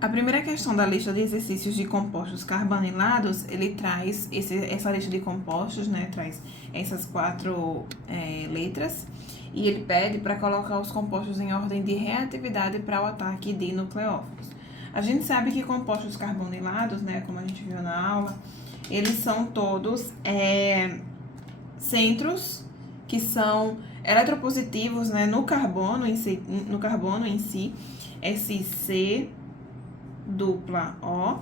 A primeira questão da lista de exercícios de compostos carbonilados, ele traz essa lista de compostos, né? Traz essas quatro letras. E ele pede para colocar os compostos em ordem de reatividade para o ataque de nucleófilos. A gente sabe que compostos carbonilados, né? Como a gente viu na aula, eles são todos centros que são eletropositivos, né? No carbono em si, esse C dupla O,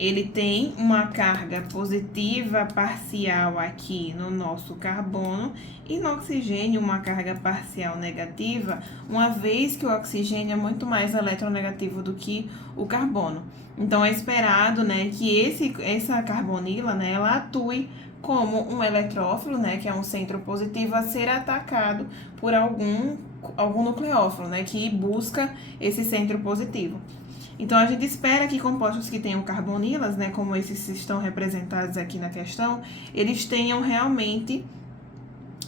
ele tem uma carga positiva parcial aqui no nosso carbono e no oxigênio uma carga parcial negativa, uma vez que o oxigênio é muito mais eletronegativo do que o carbono. Então, é esperado, né, que essa carbonila, né, ela atue como um eletrófilo, né, que é um centro positivo a ser atacado por algum nucleófilo, né, que busca esse centro positivo. Então, a gente espera que compostos que tenham carbonilas, né, como esses que estão representados aqui na questão, eles tenham realmente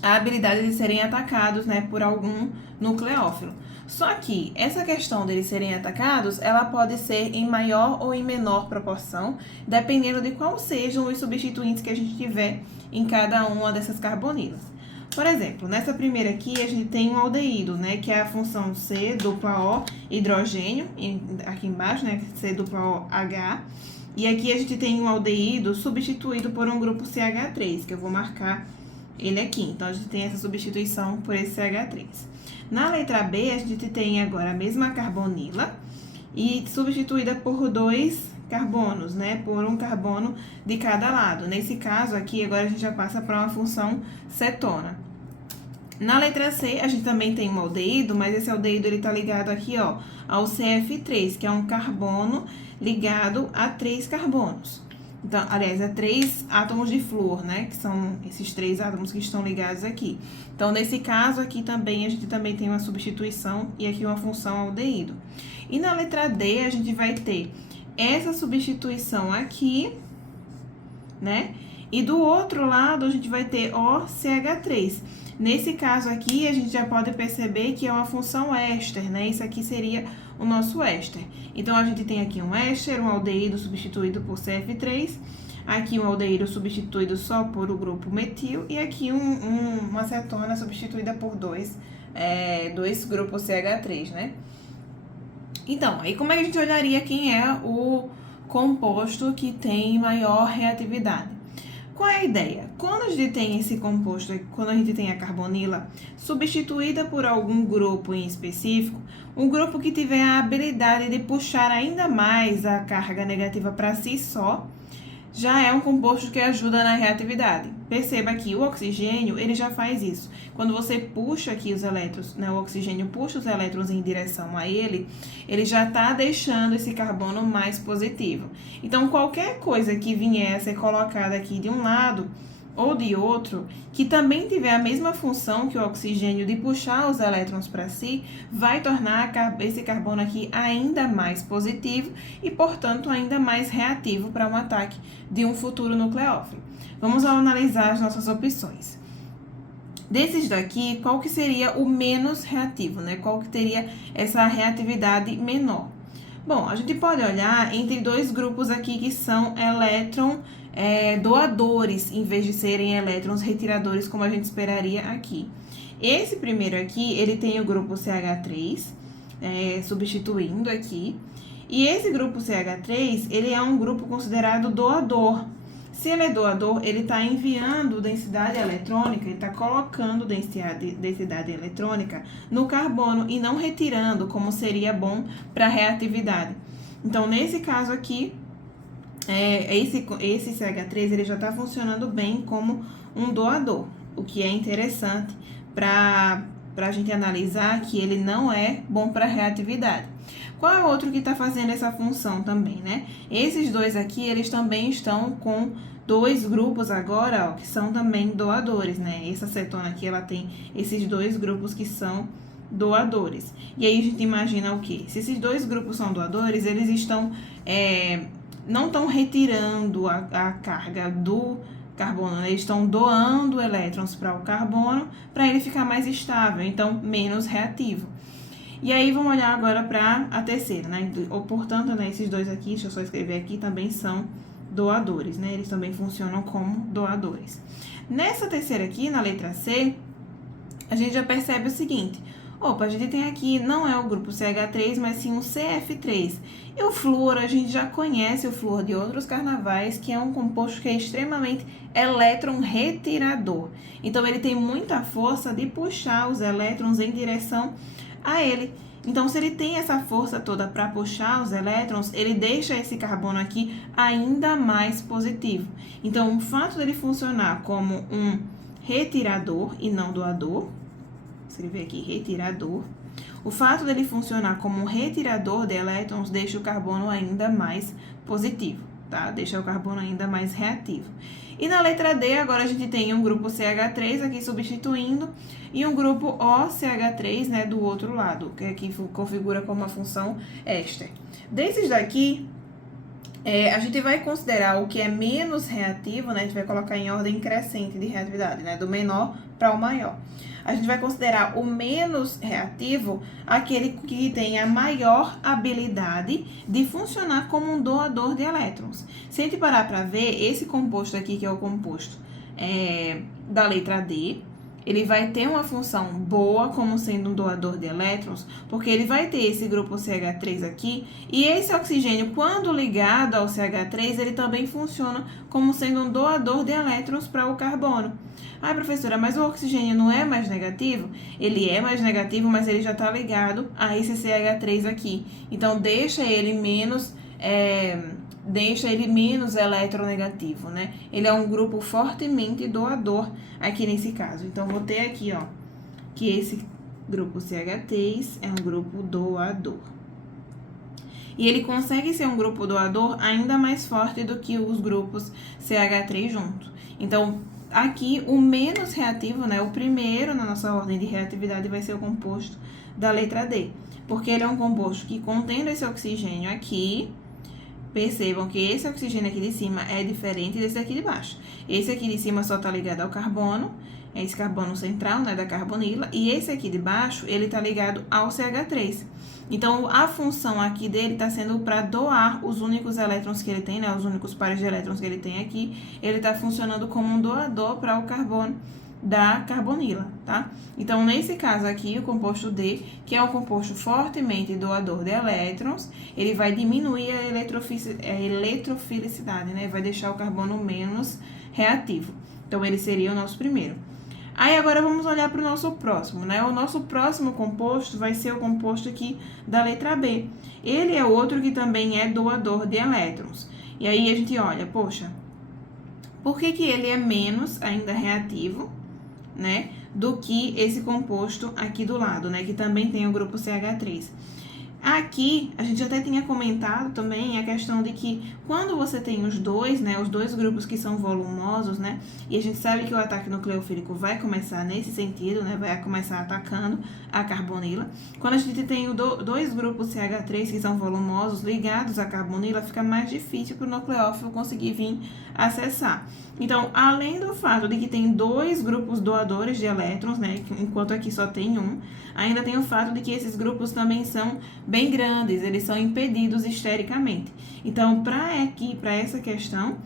a habilidade de serem atacados, né, por algum nucleófilo. Só que essa questão deles serem atacados, ela pode ser em maior ou em menor proporção, dependendo de quais sejam os substituintes que a gente tiver em cada uma dessas carbonilas. Por exemplo, nessa primeira aqui, a gente tem um aldeído, né, que é a função C dupla O hidrogênio, aqui embaixo, né, C dupla O H. E aqui a gente tem um aldeído substituído por um grupo CH3, que eu vou marcar ele aqui. Então, a gente tem essa substituição por esse CH3. Na letra B, a gente tem agora a mesma carbonila e substituída por dois carbonos, né, por um carbono de cada lado. Nesse caso aqui, agora a gente já passa para uma função cetona. Na letra C, a gente também tem um aldeído, mas esse aldeído ele tá ligado aqui, ó, ao CF3, que é um carbono ligado a 3 carbonos. Então, aliás, é 3 átomos de flúor, né, que são esses 3 átomos que estão ligados aqui. Então, nesse caso aqui também, a gente também tem uma substituição e aqui uma função aldeído. E na letra D, a gente vai ter essa substituição aqui, né? E do outro lado, a gente vai ter OCH3. Nesse caso aqui, a gente já pode perceber que é uma função éster, né? Isso aqui seria o nosso éster. Então, a gente tem aqui um éster, um aldeído substituído por CF3, aqui um aldeído substituído só por o grupo metil, e aqui uma cetona substituída por dois grupos CH3, né? Então, aí como é que a gente olharia quem é o composto que tem maior reatividade? Qual é a ideia? Quando a gente tem esse composto, quando a gente tem a carbonila substituída por algum grupo em específico, um grupo que tiver a habilidade de puxar ainda mais a carga negativa para si só, já é um composto que ajuda na reatividade. Perceba que o oxigênio, ele já faz isso. Quando você puxa aqui os elétrons, né, o oxigênio puxa os elétrons em direção a ele já está deixando esse carbono mais positivo. Então, qualquer coisa que vier a ser colocada aqui de um lado ou de outro, que também tiver a mesma função que o oxigênio de puxar os elétrons para si, vai tornar esse carbono aqui ainda mais positivo e, portanto, ainda mais reativo para um ataque de um futuro nucleófilo. Vamos analisar as nossas opções. Desses daqui, qual que seria o menos reativo, né? Qual que teria essa reatividade menor? Bom, a gente pode olhar entre dois grupos aqui que são doadores, em vez de serem elétrons retiradores, como a gente esperaria aqui. Esse primeiro aqui, ele tem o grupo CH3, substituindo aqui. E esse grupo CH3, ele é um grupo considerado doador. Se ele é doador, ele está enviando densidade eletrônica, ele está colocando densidade eletrônica no carbono e não retirando, como seria bom para a reatividade. Então, nesse caso aqui, esse CH3 ele já está funcionando bem como um doador, o que é interessante para a gente analisar que ele não é bom para reatividade. Qual é o outro que está fazendo essa função também, né? Esses dois aqui, eles também estão com dois grupos agora, ó, que são também doadores, né? Essa cetona aqui, ela tem esses dois grupos que são doadores. E aí, a gente imagina o quê? Se esses dois grupos são doadores, eles estão, não estão retirando a carga do carbono, né? Eles estão doando elétrons para o carbono para ele ficar mais estável, então menos reativo. E aí, vamos olhar agora para a terceira, né? Ou, portanto, né, esses dois aqui, deixa eu só escrever aqui, também são doadores, né? Eles também funcionam como doadores. Nessa terceira aqui, na letra C, a gente já percebe o seguinte. Opa, a gente tem aqui, não é o grupo CH3, mas sim o CF3. E o flúor, a gente já conhece o flúor de outros carnavais, que é um composto que é extremamente elétron retirador. Então, ele tem muita força de puxar os elétrons em direção a ele. Então, se ele tem essa força toda para puxar os elétrons, ele deixa esse carbono aqui ainda mais positivo. Então, o fato dele funcionar como um retirador e não doador, vou escrever aqui retirador, o fato dele funcionar como um retirador de elétrons deixa o carbono ainda mais positivo, tá? Deixa o carbono ainda mais reativo. E na letra D, agora a gente tem um grupo CH3 aqui substituindo e um grupo OCH3, né, do outro lado, que aqui configura como uma função éster. Desses daqui, a gente vai considerar o que é menos reativo, né, a gente vai colocar em ordem crescente de reatividade, né, do menor para o maior. A gente vai considerar o menos reativo aquele que tem a maior habilidade de funcionar como um doador de elétrons. Se a gente parar para ver, esse composto aqui, que é o composto da letra D, ele vai ter uma função boa como sendo um doador de elétrons, porque ele vai ter esse grupo CH3 aqui, e esse oxigênio, quando ligado ao CH3, ele também funciona como sendo um doador de elétrons para o carbono. Ah, professora, mas o oxigênio não é mais negativo? Ele é mais negativo, mas ele já está ligado a esse CH3 aqui. Então, deixa ele menos eletronegativo, né? Ele é um grupo fortemente doador aqui nesse caso. Então, vou ter aqui, ó, que esse grupo CH3 é um grupo doador. E ele consegue ser um grupo doador ainda mais forte do que os grupos CH3 juntos. Então, aqui, o menos reativo, né, o primeiro na nossa ordem de reatividade vai ser o composto da letra D. Porque ele é um composto que, contendo esse oxigênio aqui, percebam que esse oxigênio aqui de cima é diferente desse aqui de baixo. Esse aqui de cima só está ligado ao carbono, é esse carbono central, né, da carbonila, e esse aqui de baixo, ele está ligado ao CH3. Então, a função aqui dele está sendo para doar os únicos elétrons que ele tem, né, os únicos pares de elétrons que ele tem aqui, ele está funcionando como um doador para o carbono da carbonila, tá? Então, nesse caso aqui, o composto D, que é um composto fortemente doador de elétrons, ele vai diminuir a eletrofilicidade, né? Vai deixar o carbono menos reativo. Então, ele seria o nosso primeiro. Aí, agora vamos olhar para o nosso próximo, né? O nosso próximo composto vai ser o composto aqui da letra B. Ele é outro que também é doador de elétrons. E aí, a gente olha, poxa, por que ele é menos ainda reativo, né, do que esse composto aqui do lado, né, que também tem o grupo CH3. Aqui, a gente até tinha comentado também a questão de que quando você tem os dois, né, os dois grupos que são volumosos, né, e a gente sabe que o ataque nucleofílico vai começar nesse sentido, né, vai começar atacando a carbonila. Quando a gente tem dois grupos CH3 que são volumosos ligados à carbonila, fica mais difícil para o nucleófilo conseguir vir acessar. Então, além do fato de que tem dois grupos doadores de elétrons, né, enquanto aqui só tem um, ainda tem o fato de que esses grupos também são bem grandes, eles são impedidos estericamente. Então, para essa questão,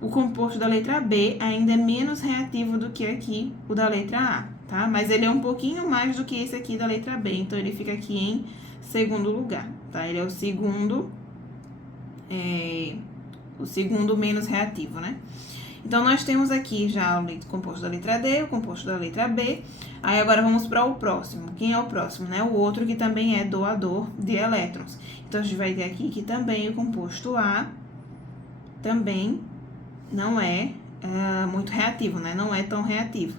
o composto da letra B ainda é menos reativo do que aqui o da letra A, tá? Mas ele é um pouquinho mais do que esse aqui da letra B, então ele fica aqui em segundo lugar, tá? Ele é o segundo menos reativo, né? Então, nós temos aqui já o composto da letra D, o composto da letra B. Aí, agora vamos para o próximo. Quem é o próximo, né? O outro que também é doador de elétrons. Então, a gente vai ter aqui que também o composto A também não é muito reativo, né? Não é tão reativo.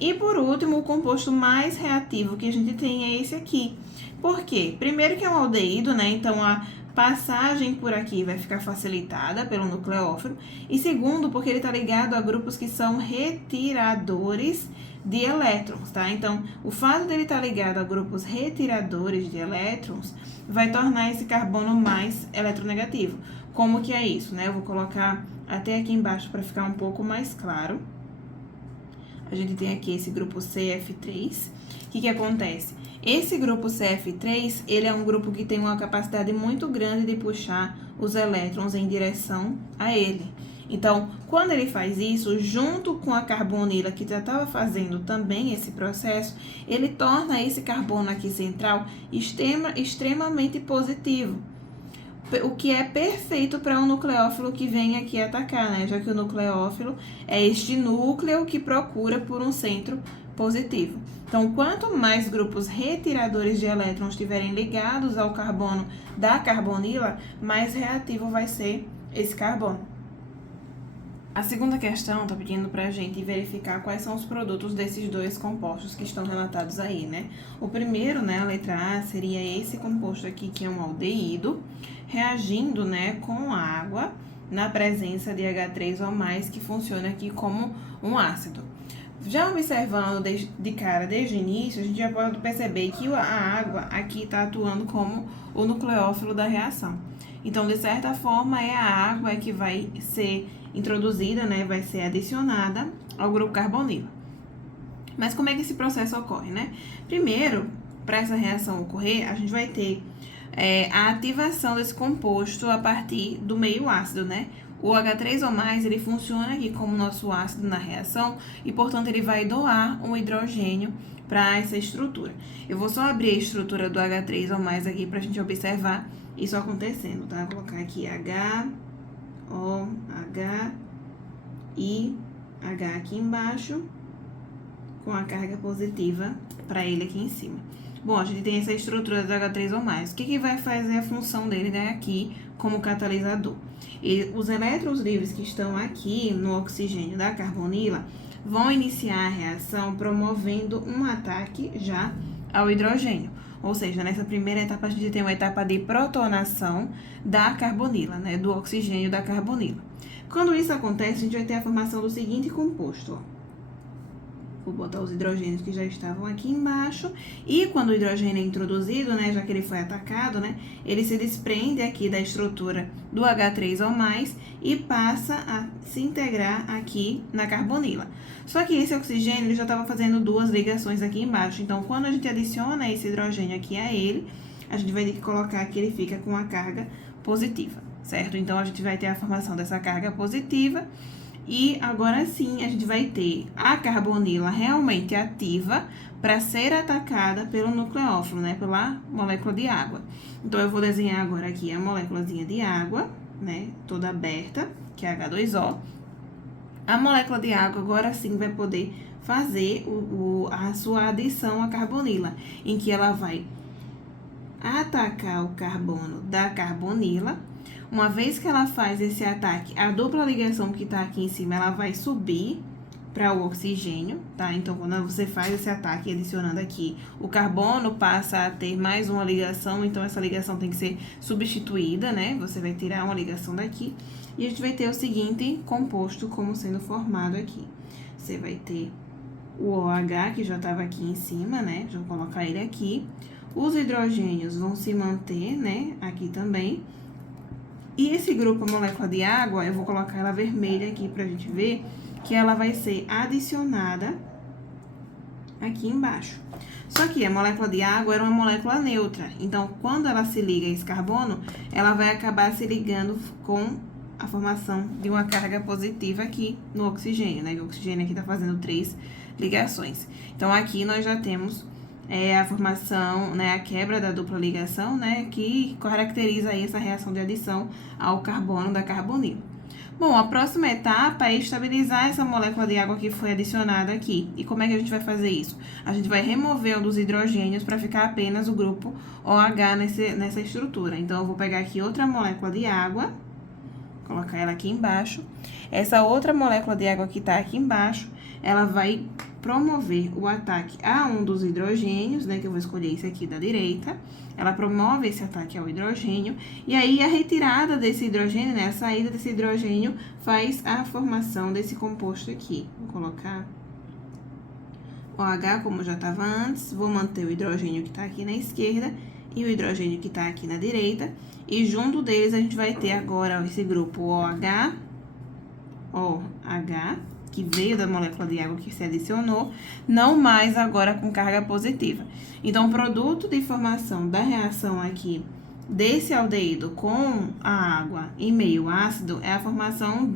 E, por último, o composto mais reativo que a gente tem é esse aqui. Por quê? Primeiro que é um aldeído, né? Então, a passagem por aqui vai ficar facilitada pelo nucleófilo. E segundo, porque ele está ligado a grupos que são retiradores de elétrons, tá? Então, o fato dele estar ligado a grupos retiradores de elétrons vai tornar esse carbono mais eletronegativo. Como que é isso, né? Eu vou colocar até aqui embaixo para ficar um pouco mais claro. a gente tem aqui esse grupo CF3. O que acontece? Esse grupo CF3, ele é um grupo que tem uma capacidade muito grande de puxar os elétrons em direção a ele. Então, quando ele faz isso, junto com a carbonila, que já estava fazendo também esse processo, ele torna esse carbono aqui central extremamente positivo. O que é perfeito para um nucleófilo que vem aqui atacar, né? Já que o nucleófilo é este núcleo que procura por um centro positivo. Então, quanto mais grupos retiradores de elétrons estiverem ligados ao carbono da carbonila, mais reativo vai ser esse carbono. A segunda questão está pedindo para a gente verificar quais são os produtos desses dois compostos que estão relatados aí, né? O primeiro, né, a letra A, seria esse composto aqui, que é um aldeído, reagindo, né, com água na presença de H3 ou mais, que funciona aqui como um ácido. Já observando de cara desde o início, a gente já pode perceber que a água aqui está atuando como o nucleófilo da reação. Então, de certa forma, é a água que vai ser introduzida, né, vai ser adicionada ao grupo carbonila. Mas como é que esse processo ocorre, né? Primeiro, para essa reação ocorrer, a gente vai ter a ativação desse composto a partir do meio ácido, né? O H3 ou mais, ele funciona aqui como nosso ácido na reação e, portanto, ele vai doar um hidrogênio para essa estrutura. Eu vou só abrir a estrutura do H3 ou mais aqui para a gente observar isso acontecendo, tá? Vou colocar aqui H, O, H, I, H aqui embaixo, com a carga positiva para ele aqui em cima. Bom, a gente tem essa estrutura do H3 ou mais. O que vai fazer a função dele, né, aqui como catalisador? Os elétrons livres que estão aqui no oxigênio da carbonila vão iniciar a reação promovendo um ataque já ao hidrogênio. Ou seja, nessa primeira etapa a gente tem uma etapa de protonação da carbonila, né, do oxigênio da carbonila. Quando isso acontece, a gente vai ter a formação do seguinte composto, ó. Vou botar os hidrogênios que já estavam aqui embaixo. E quando o hidrogênio é introduzido, né, já que ele foi atacado, né, ele se desprende aqui da estrutura do H3 ou mais e passa a se integrar aqui na carbonila. Só que esse oxigênio ele já estava fazendo duas ligações aqui embaixo. Então, quando a gente adiciona esse hidrogênio aqui a ele, a gente vai ter que colocar que ele fica com a carga positiva, certo? Então, a gente vai ter a formação dessa carga positiva. E agora sim, a gente vai ter a carbonila realmente ativa para ser atacada pelo nucleófilo, né? Pela molécula de água. Então, eu vou desenhar agora aqui a moléculazinha de água, né? Toda aberta, que é H2O. A molécula de água agora sim vai poder fazer a sua adição à carbonila, em que ela vai atacar o carbono da carbonila. Uma vez que ela faz esse ataque, a dupla ligação que está aqui em cima, ela vai subir para o oxigênio, tá? Então, quando você faz esse ataque adicionando aqui, o carbono passa a ter mais uma ligação, então essa ligação tem que ser substituída, né? Você vai tirar uma ligação daqui e a gente vai ter o seguinte composto como sendo formado aqui. Você vai ter o OH, que já estava aqui em cima, né? Deixa eu colocar ele aqui. Os hidrogênios vão se manter, né? Aqui também. E esse grupo, a molécula de água, eu vou colocar ela vermelha aqui pra gente ver que ela vai ser adicionada aqui embaixo. Só que a molécula de água era uma molécula neutra. Então, quando ela se liga a esse carbono, ela vai acabar se ligando com a formação de uma carga positiva aqui no oxigênio, né? O oxigênio aqui tá fazendo 3 ligações. Então, aqui nós já temos a formação, né, a quebra da dupla ligação, né, que caracteriza aí essa reação de adição ao carbono da carbonila. Bom, a próxima etapa é estabilizar essa molécula de água que foi adicionada aqui. E como é que a gente vai fazer isso? A gente vai remover um dos hidrogênios para ficar apenas o grupo OH nessa estrutura. Então, eu vou pegar aqui outra molécula de água, colocar ela aqui embaixo. Essa outra molécula de água que está aqui embaixo, ela vai promover o ataque a um dos hidrogênios, né, que eu vou escolher esse aqui da direita. Ela promove esse ataque ao hidrogênio, e aí a retirada desse hidrogênio, né, a saída desse hidrogênio faz a formação desse composto aqui. Vou colocar OH como já estava antes, vou manter o hidrogênio que está aqui na esquerda e o hidrogênio que está aqui na direita, e junto deles a gente vai ter agora esse grupo OH, que veio da molécula de água que se adicionou, não mais agora com carga positiva. Então, o produto de formação da reação aqui desse aldeído com a água em meio ácido é a formação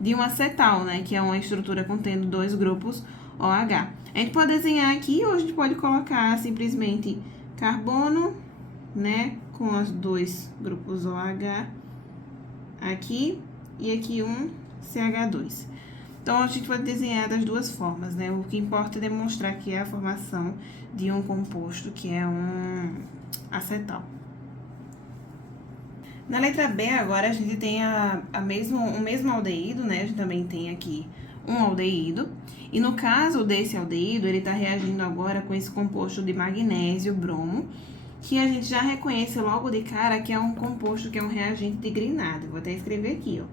de um acetal, né? Que é uma estrutura contendo 2 grupos OH. A gente pode desenhar aqui ou a gente pode colocar simplesmente carbono, né? Com os 2 grupos OH aqui e aqui um CH2. Então, a gente pode desenhar das duas formas, né? O que importa é demonstrar que é a formação de um composto que é um acetal. Na letra B, agora, a gente tem o mesmo aldeído, né? A gente também tem aqui um aldeído. E no caso desse aldeído, ele está reagindo agora com esse composto de magnésio, bromo, que a gente já reconhece logo de cara que é um composto que é um reagente de Grignard. Vou até escrever aqui, ó.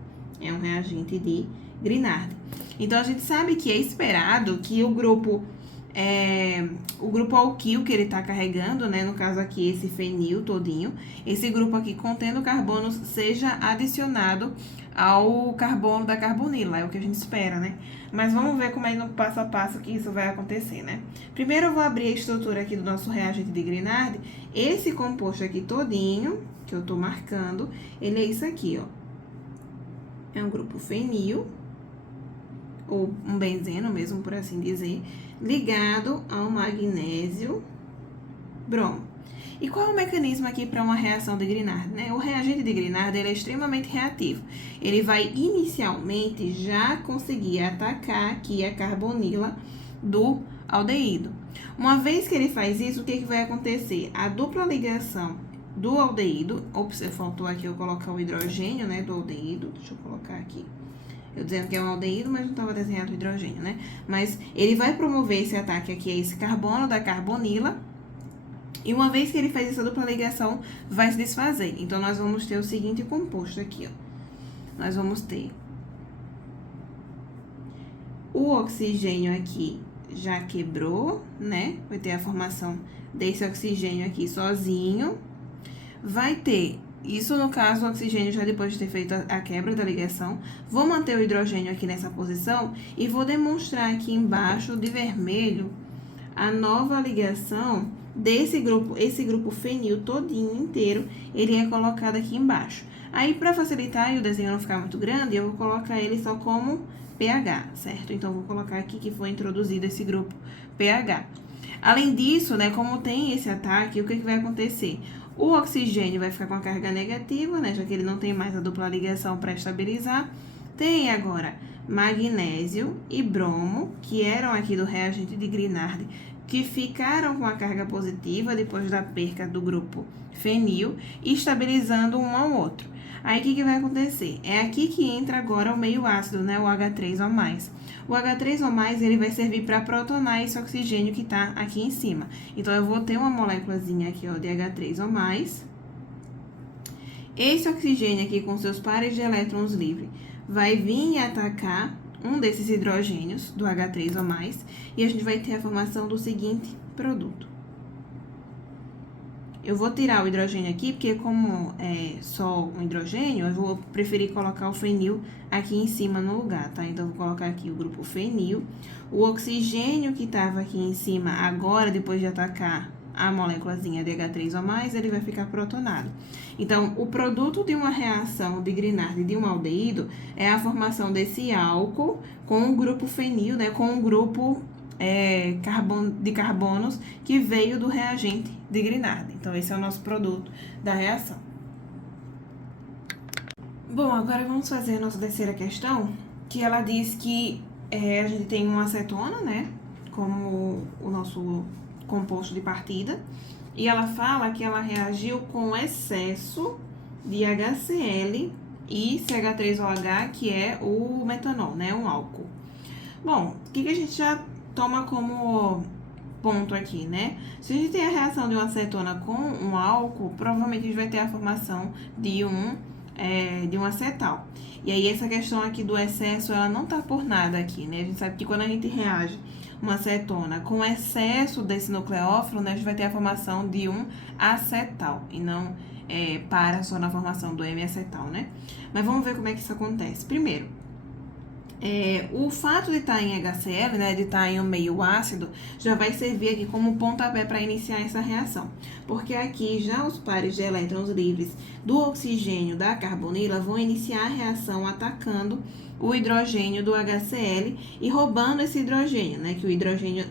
É um reagente de Grignard. Então, a gente sabe que é esperado que o grupo alquil que ele está carregando, né? No caso aqui, esse fenil todinho, esse grupo aqui contendo carbonos seja adicionado ao carbono da carbonila, é o que a gente espera, né? Mas vamos ver como é no passo a passo que isso vai acontecer, né? Primeiro eu vou abrir a estrutura aqui do nosso reagente de Grignard. Esse composto aqui todinho, que eu tô marcando, ele é isso aqui, ó. É um grupo fenil, ou um benzeno mesmo, por assim dizer, ligado ao magnésio bromo. E qual é o mecanismo aqui para uma reação de Grignard, né? O reagente de Grignard, ele é extremamente reativo. Ele vai inicialmente já conseguir atacar aqui a carbonila do aldeído. Uma vez que ele faz isso, o que vai acontecer? A dupla ligação do aldeído, ops, faltou aqui eu colocar o hidrogênio, né, do aldeído, deixa eu colocar aqui. Eu dizendo que é um aldeído, mas não estava desenhado o hidrogênio, né? Mas ele vai promover esse ataque aqui a esse carbono da carbonila. E uma vez que ele faz essa dupla ligação, vai se desfazer. Então, nós vamos ter o seguinte composto aqui, ó. Nós vamos ter o oxigênio aqui já quebrou, né? Vai ter a formação desse oxigênio aqui sozinho. Vai ter... Isso, no caso, o oxigênio já depois de ter feito a quebra da ligação. Vou manter o hidrogênio aqui nessa posição e vou demonstrar aqui embaixo, de vermelho, a nova ligação desse grupo. Esse grupo fenil todinho inteiro, ele é colocado aqui embaixo. Aí, para facilitar e o desenho não ficar muito grande, eu vou colocar ele só como pH, certo? Então, vou colocar aqui que foi introduzido esse grupo pH. Além disso, né, como tem esse ataque, o que vai acontecer? O oxigênio vai ficar com a carga negativa, né, já que ele não tem mais a dupla ligação para estabilizar. Tem agora magnésio e bromo, que eram aqui do reagente de Grignard, que ficaram com a carga positiva depois da perca do grupo fenil, estabilizando um ao outro. Aí, o que vai acontecer? É aqui que entra agora o meio ácido, né, o H3O+. O H3O+, ele vai servir para protonar esse oxigênio que está aqui em cima. Então, eu vou ter uma moléculazinha aqui, ó, de H3O+. Esse oxigênio aqui, com seus pares de elétrons livres, vai vir e atacar um desses hidrogênios do H3O+, e a gente vai ter a formação do seguinte produto. Eu vou tirar o hidrogênio aqui, porque como é só um hidrogênio, eu vou preferir colocar o fenil aqui em cima no lugar, tá? Então, eu vou colocar aqui o grupo fenil. O oxigênio que estava aqui em cima, agora, depois de atacar a moléculazinha de H3O+, ele vai ficar protonado. Então, o produto de uma reação de Grignard de um aldeído é a formação desse álcool com o grupo fenil, né? Com o grupo de carbonos que veio do reagente de Grignard. Então, esse é o nosso produto da reação. Bom, agora vamos fazer a nossa terceira questão, que ela diz que a gente tem uma acetona, né, como o nosso composto de partida, e ela fala que ela reagiu com excesso de HCl e CH3OH, que é o metanol, né, um álcool. Bom, o que a gente já toma como ponto aqui, né? Se a gente tem a reação de uma acetona com um álcool, provavelmente a gente vai ter a formação de um acetal. E aí, essa questão aqui do excesso, ela não tá por nada aqui, né? A gente sabe que quando a gente reage uma acetona com excesso desse nucleófilo, né? A gente vai ter a formação de um acetal, e não para só na formação do M-acetal, né? Mas vamos ver como é que isso acontece. Primeiro, O fato de estar em HCl, né, de estar em um meio ácido, já vai servir aqui como pontapé para iniciar essa reação. Porque aqui já os pares de elétrons livres do oxigênio da carbonila vão iniciar a reação atacando o hidrogênio do HCl e roubando esse hidrogênio, né, que o hidrogênio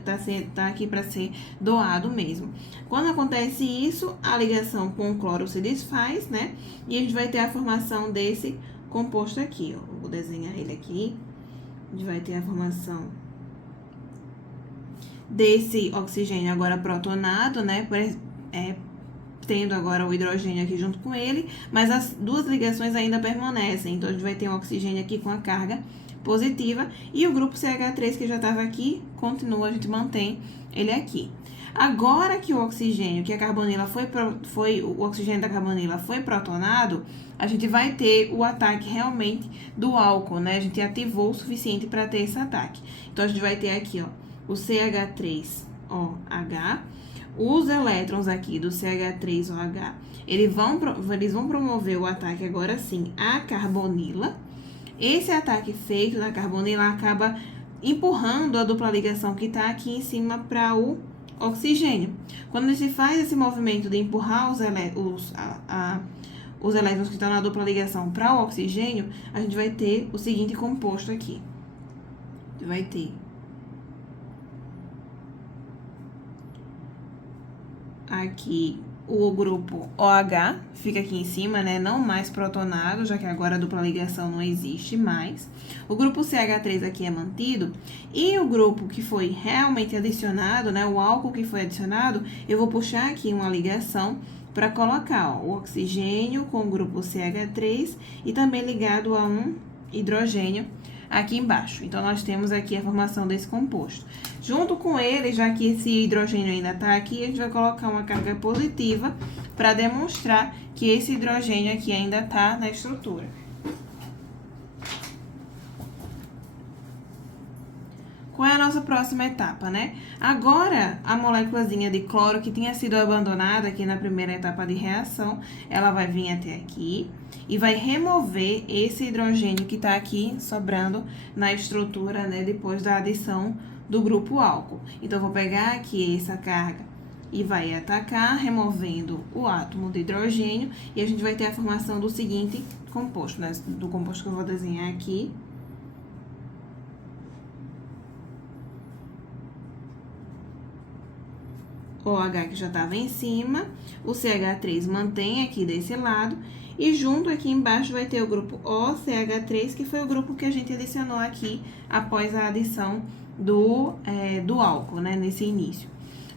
tá aqui para ser doado mesmo. Quando acontece isso, a ligação com o cloro se desfaz, né, e a gente vai ter a formação desse composto aqui, ó. Vou desenhar ele aqui. A gente vai ter a formação desse oxigênio agora protonado, né? Tendo agora o hidrogênio aqui junto com ele, mas as duas ligações ainda permanecem. Então, a gente vai ter um oxigênio aqui com a carga positiva e o grupo CH3 que já estava aqui, continua, a gente mantém ele aqui. Agora que o oxigênio, que a carbonila o oxigênio da carbonila foi protonado, a gente vai ter o ataque realmente do álcool, né? A gente ativou o suficiente para ter esse ataque. Então, a gente vai ter aqui, ó, o CH3OH, os elétrons aqui do CH3OH, eles vão promover o ataque agora sim à carbonila. Esse ataque feito na carbonila acaba empurrando a dupla ligação que está aqui em cima para o oxigênio. Quando se faz esse movimento de empurrar os elétrons que estão na dupla ligação para o oxigênio, a gente vai ter o seguinte composto aqui. Vai ter aqui o grupo OH, fica aqui em cima, né? Não mais protonado, já que agora a dupla ligação não existe mais. O grupo CH3 aqui é mantido. E o grupo que foi realmente adicionado, né? O álcool que foi adicionado, eu vou puxar aqui uma ligação para colocar, ó, o oxigênio com o grupo CH3 e também ligado a um hidrogênio aqui embaixo. Então, nós temos aqui a formação desse composto. Junto com ele, já que esse hidrogênio ainda está aqui, a gente vai colocar uma carga positiva para demonstrar que esse hidrogênio aqui ainda está na estrutura. Qual é a nossa próxima etapa, né? Agora, a moléculazinha de cloro que tinha sido abandonada aqui na primeira etapa de reação, ela vai vir até aqui e vai remover esse hidrogênio que está aqui sobrando na estrutura, né? Depois da adição do grupo álcool. Então, eu vou pegar aqui essa carga e vai atacar, removendo o átomo de hidrogênio, e a gente vai ter a formação do seguinte composto, né? Do composto que eu vou desenhar aqui. OH que já estava em cima, o CH3 mantém aqui desse lado, e junto aqui embaixo vai ter o grupo OCH3, que foi o grupo que a gente adicionou aqui após a adição do álcool, né, nesse início.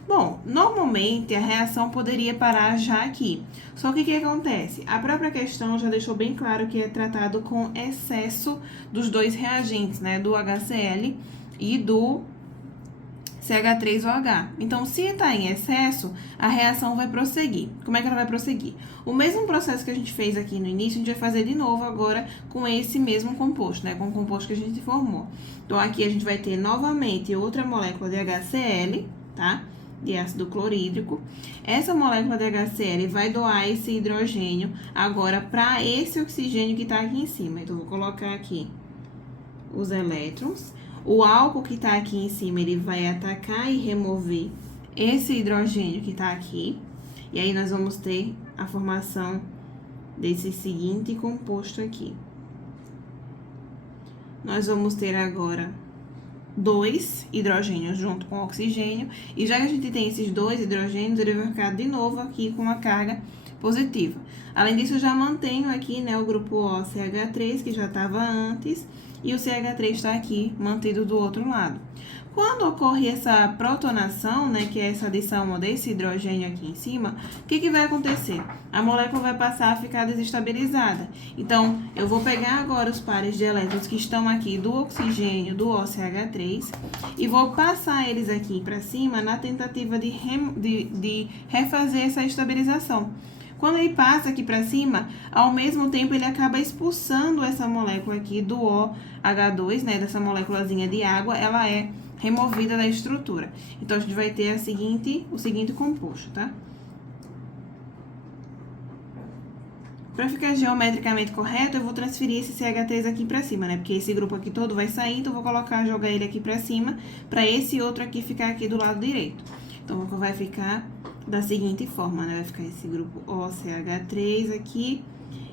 Bom, normalmente a reação poderia parar já aqui, só que o que acontece? A própria questão já deixou bem claro que é tratado com excesso dos dois reagentes, né, do HCl e do CH3OH. Então, se está em excesso, a reação vai prosseguir. Como é que ela vai prosseguir? O mesmo processo que a gente fez aqui no início, a gente vai fazer de novo agora com esse mesmo composto, né? Com o composto que a gente formou. Então, aqui a gente vai ter novamente outra molécula de HCl, tá? De ácido clorídrico. Essa molécula de HCl vai doar esse hidrogênio agora para esse oxigênio que está aqui em cima. Então, vou colocar aqui os elétrons. O álcool que está aqui em cima, ele vai atacar e remover esse hidrogênio que está aqui. E aí, nós vamos ter a formação desse seguinte composto aqui. Nós vamos ter agora 2 hidrogênios junto com o oxigênio. E já que a gente tem esses 2 hidrogênios, ele vai ficar de novo aqui com uma carga positiva. Além disso, eu já mantenho aqui, né, o grupo OCH3, que já estava antes, e o CH3 está aqui, mantido do outro lado. Quando ocorre essa protonação, né, que é essa adição desse hidrogênio aqui em cima, o que vai acontecer? A molécula vai passar a ficar desestabilizada. Então, eu vou pegar agora os pares de elétrons que estão aqui do oxigênio, do OCH3, e vou passar eles aqui para cima na tentativa de refazer essa estabilização. Quando ele passa aqui para cima, ao mesmo tempo ele acaba expulsando essa molécula aqui do OH2, né, dessa moléculazinha de água, ela é removida da estrutura. Então, a gente vai ter o seguinte composto, tá? Para ficar geometricamente correto, eu vou transferir esse CH3 aqui para cima, né? Porque esse grupo aqui todo vai sair, então eu vou jogar ele aqui para cima, para esse outro aqui ficar aqui do lado direito. Então, vai ficar da seguinte forma, né? Vai ficar esse grupo OCH3 aqui,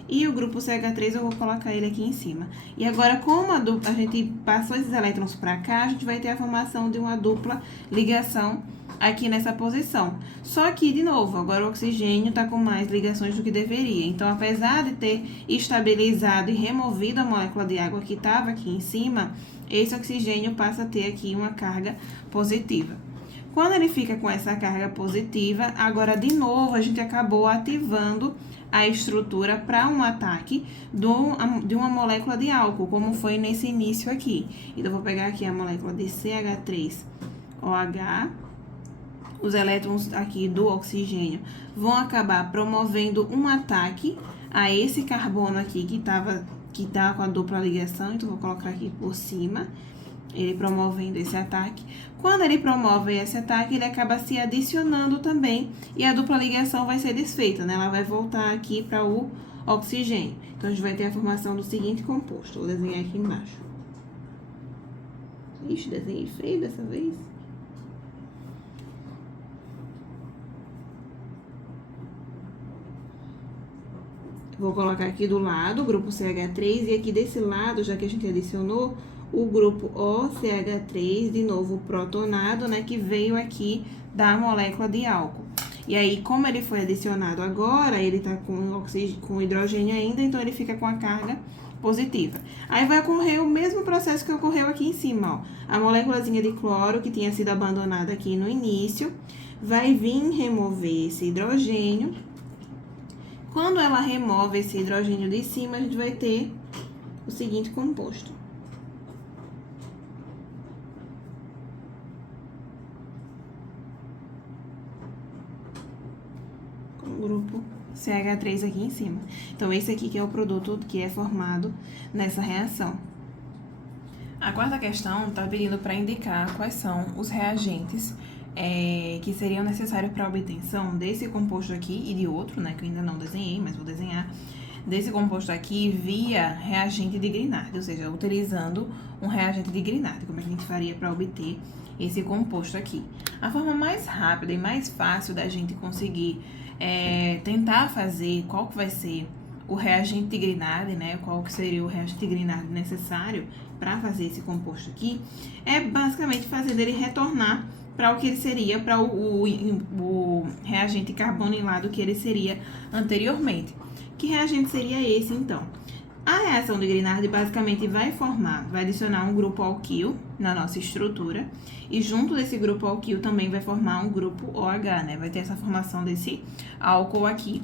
e o grupo CH3 eu vou colocar ele aqui em cima. E agora, como a gente passou esses elétrons para cá, a gente vai ter a formação de uma dupla ligação aqui nessa posição. Só que, de novo, agora o oxigênio está com mais ligações do que deveria. Então, apesar de ter estabilizado e removido a molécula de água que estava aqui em cima, esse oxigênio passa a ter aqui uma carga positiva. Quando ele fica com essa carga positiva, agora, de novo, a gente acabou ativando a estrutura para um ataque de uma molécula de álcool, como foi nesse início aqui. Então, eu vou pegar aqui a molécula de CH3OH. Os elétrons aqui do oxigênio vão acabar promovendo um ataque a esse carbono aqui que tá com a dupla ligação. Então, vou colocar aqui por cima, ele promovendo esse ataque. Quando ele promove esse ataque, ele acaba se adicionando também e a dupla ligação vai ser desfeita, né? Ela vai voltar aqui para o oxigênio. Então, a gente vai ter a formação do seguinte composto. Vou desenhar aqui embaixo. Ixi, desenhei feio dessa vez. Vou colocar aqui do lado o grupo CH3 e aqui desse lado, já que a gente adicionou, o grupo OCH3, de novo protonado, né, que veio aqui da molécula de álcool. E aí, como ele foi adicionado agora, ele tá com hidrogênio ainda, então ele fica com a carga positiva. Aí vai ocorrer o mesmo processo que ocorreu aqui em cima, ó. A moléculazinha de cloro, que tinha sido abandonada aqui no início, vai vir remover esse hidrogênio. Quando ela remove esse hidrogênio de cima, a gente vai ter o seguinte composto. Com o grupo CH3 aqui em cima. Então, esse aqui que é o produto que é formado nessa reação. A quarta questão está pedindo para indicar quais são os reagentes que seriam necessários para a obtenção desse composto aqui e de outro, né, que eu ainda não desenhei, mas vou desenhar, desse composto aqui via reagente de Grignard, ou seja, utilizando um reagente de Grignard. Como é que a gente faria para obter esse composto aqui? A forma mais rápida e mais fácil da gente conseguir tentar fazer qual que vai ser o reagente de Grignard, né, qual que seria o reagente de Grignard necessário para fazer esse composto aqui, é basicamente fazer ele retornar para o que ele seria, para o reagente carbonilado que ele seria anteriormente. Que reagente seria esse, então? A reação de Grignard basicamente vai adicionar um grupo alquil na nossa estrutura, e junto desse grupo alquil também vai formar um grupo OH, né? Vai ter essa formação desse álcool aqui.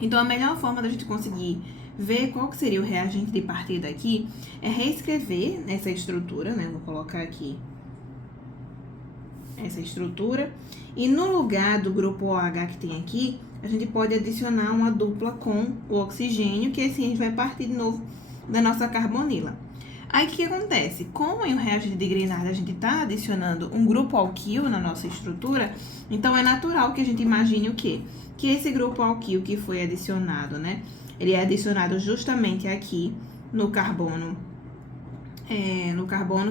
Então, a melhor forma da gente conseguir ver qual que seria o reagente de partida aqui é reescrever essa estrutura, né? Vou colocar aqui essa estrutura, e no lugar do grupo OH que tem aqui, a gente pode adicionar uma dupla com o oxigênio, que assim a gente vai partir de novo da nossa carbonila. Aí, o que acontece? Como em um reagente de Grignard a gente está adicionando um grupo alquil na nossa estrutura, então é natural que a gente imagine o quê? Que esse grupo alquil que foi adicionado, né? Ele é adicionado justamente aqui no carbono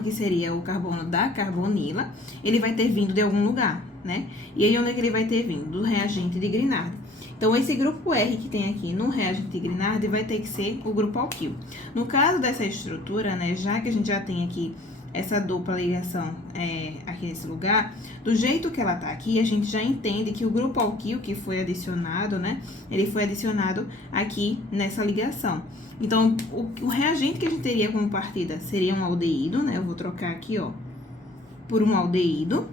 que seria o carbono da carbonila, ele vai ter vindo de algum lugar, né? E aí, onde é que ele vai ter vindo? Do reagente de Grignard. Então, esse grupo R que tem aqui no reagente de Grignard vai ter que ser o grupo alquil. No caso dessa estrutura, né, já que a gente já tem aqui essa dupla ligação aqui nesse lugar, do jeito que ela tá aqui, a gente já entende que o grupo alquil que foi adicionado, né, ele foi adicionado aqui nessa ligação. Então, o reagente que a gente teria como partida seria um aldeído, né, eu vou trocar aqui, ó, por um aldeído.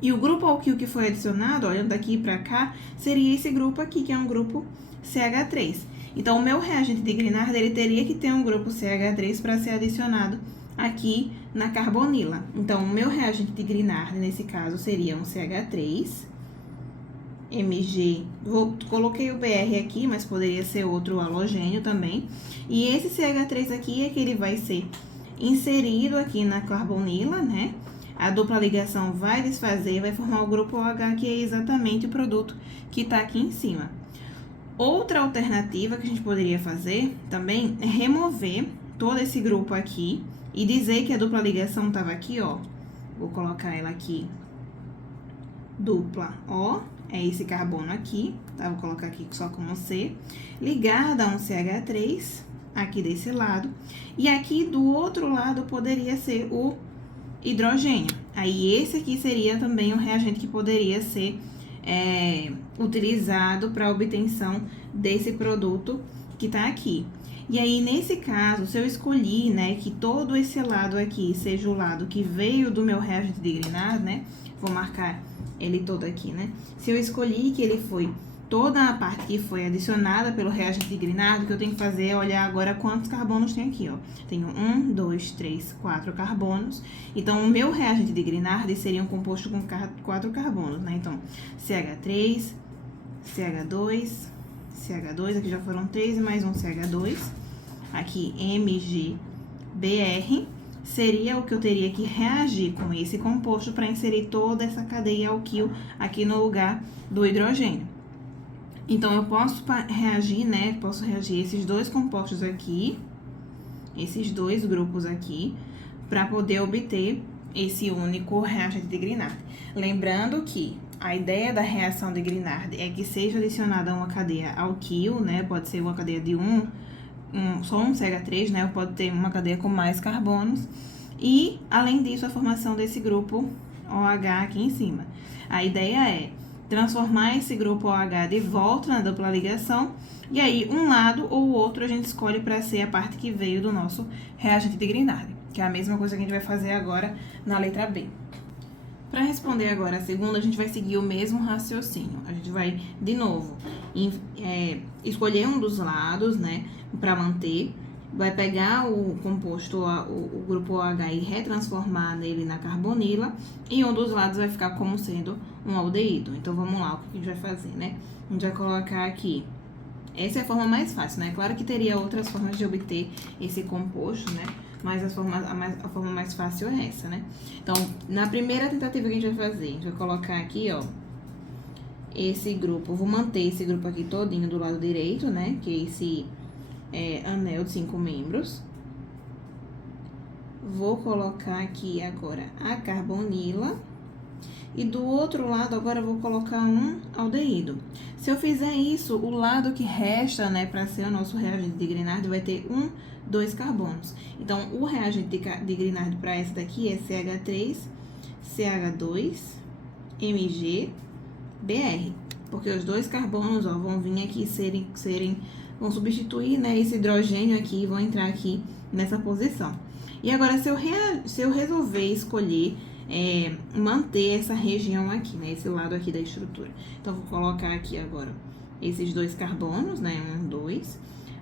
E o grupo alquil que foi adicionado, olhando daqui para cá, seria esse grupo aqui, que é um grupo CH3. Então, o meu reagente de Grignard, ele teria que ter um grupo CH3 para ser adicionado aqui na carbonila. Então, o meu reagente de Grignard, nesse caso, seria um CH3, Mg, coloquei o Br aqui, mas poderia ser outro halogênio também. E esse CH3 aqui é que ele vai ser inserido aqui na carbonila, né? A dupla ligação vai desfazer e vai formar o grupo OH, que é exatamente o produto que está aqui em cima. Outra alternativa que a gente poderia fazer também é remover todo esse grupo aqui e dizer que a dupla ligação estava aqui, ó. Vou colocar ela aqui, dupla O, é esse carbono aqui, tá? Vou colocar aqui só como C, ligada a um CH3, aqui desse lado, e aqui do outro lado poderia ser o hidrogênio. Aí, esse aqui seria também um reagente que poderia ser utilizado para a obtenção desse produto que tá aqui. E aí, nesse caso, se eu escolhi, né, que todo esse lado aqui seja o lado que veio do meu reagente de Grignard, né, vou marcar ele todo aqui, né, se eu escolhi que ele foi toda a parte que foi adicionada pelo reagente de Grignard, o que eu tenho que fazer é olhar agora quantos carbonos tem aqui, ó. Tenho 1, 2, 3, 4 carbonos. Então, o meu reagente de Grignard seria um composto com 4 carbonos, né? Então, CH3, CH2, CH2, aqui já foram 3 e mais um CH2. Aqui, MgBr, seria o que eu teria que reagir com esse composto para inserir toda essa cadeia alquil aqui no lugar do hidrogênio. Então, eu posso reagir, né? Posso reagir esses dois compostos aqui, esses dois grupos aqui, para poder obter esse único reagente de Grignard. Lembrando que a ideia da reação de Grignard é que seja adicionada uma cadeia alquil, né? Pode ser uma cadeia de só um CH3, né? Ou pode ter uma cadeia com mais carbonos. E, além disso, a formação desse grupo OH aqui em cima. A ideia é transformar esse grupo OH de volta na dupla ligação, e aí um lado ou o outro a gente escolhe para ser a parte que veio do nosso reagente de Grignard, que é a mesma coisa que a gente vai fazer agora na letra B. Para responder agora a segunda, a gente vai seguir o mesmo raciocínio. A gente vai, de novo, escolher um dos lados, né, para manter. Vai pegar o composto, o grupo OH e retransformar nele na carbonila, e um dos lados vai ficar como sendo um aldeído. Então, vamos lá, o que a gente vai fazer, né? A gente vai colocar aqui, essa é a forma mais fácil, né? Claro que teria outras formas de obter esse composto, né? Mas a forma mais fácil é essa, né? Então, na primeira tentativa que a gente vai fazer, a gente vai colocar aqui, ó, esse grupo, vou manter esse grupo aqui todinho do lado direito, né? Que é esse anel de 5 membros. Vou colocar aqui agora a carbonila. E do outro lado, agora eu vou colocar um aldeído. Se eu fizer isso, o lado que resta, né, para ser o nosso reagente de Grignard, vai ter 2 carbonos. Então, o reagente de Grignard para essa daqui é CH3, CH2, MgBr. Porque os 2 carbonos, ó, vão vir aqui vão substituir, né, esse hidrogênio aqui e vão entrar aqui nessa posição. E agora, se eu resolver escolher manter essa região aqui, né, esse lado aqui da estrutura, então, vou colocar aqui agora esses 2 carbonos, né, 1, 2.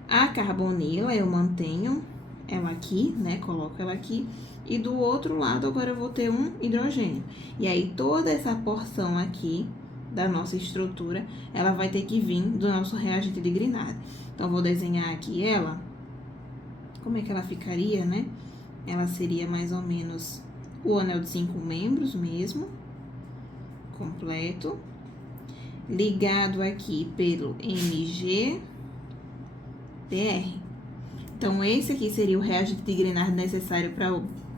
A carbonila, eu mantenho ela aqui, né, coloco ela aqui. E do outro lado, agora eu vou ter um hidrogênio. E aí, toda essa porção aqui da nossa estrutura, ela vai ter que vir do nosso reagente de Grignard. Então, vou desenhar aqui ela. Como é que ela ficaria, né? Ela seria mais ou menos o anel de 5 membros mesmo, completo, ligado aqui pelo MgBr. Então, esse aqui seria o reagente de Grignard necessário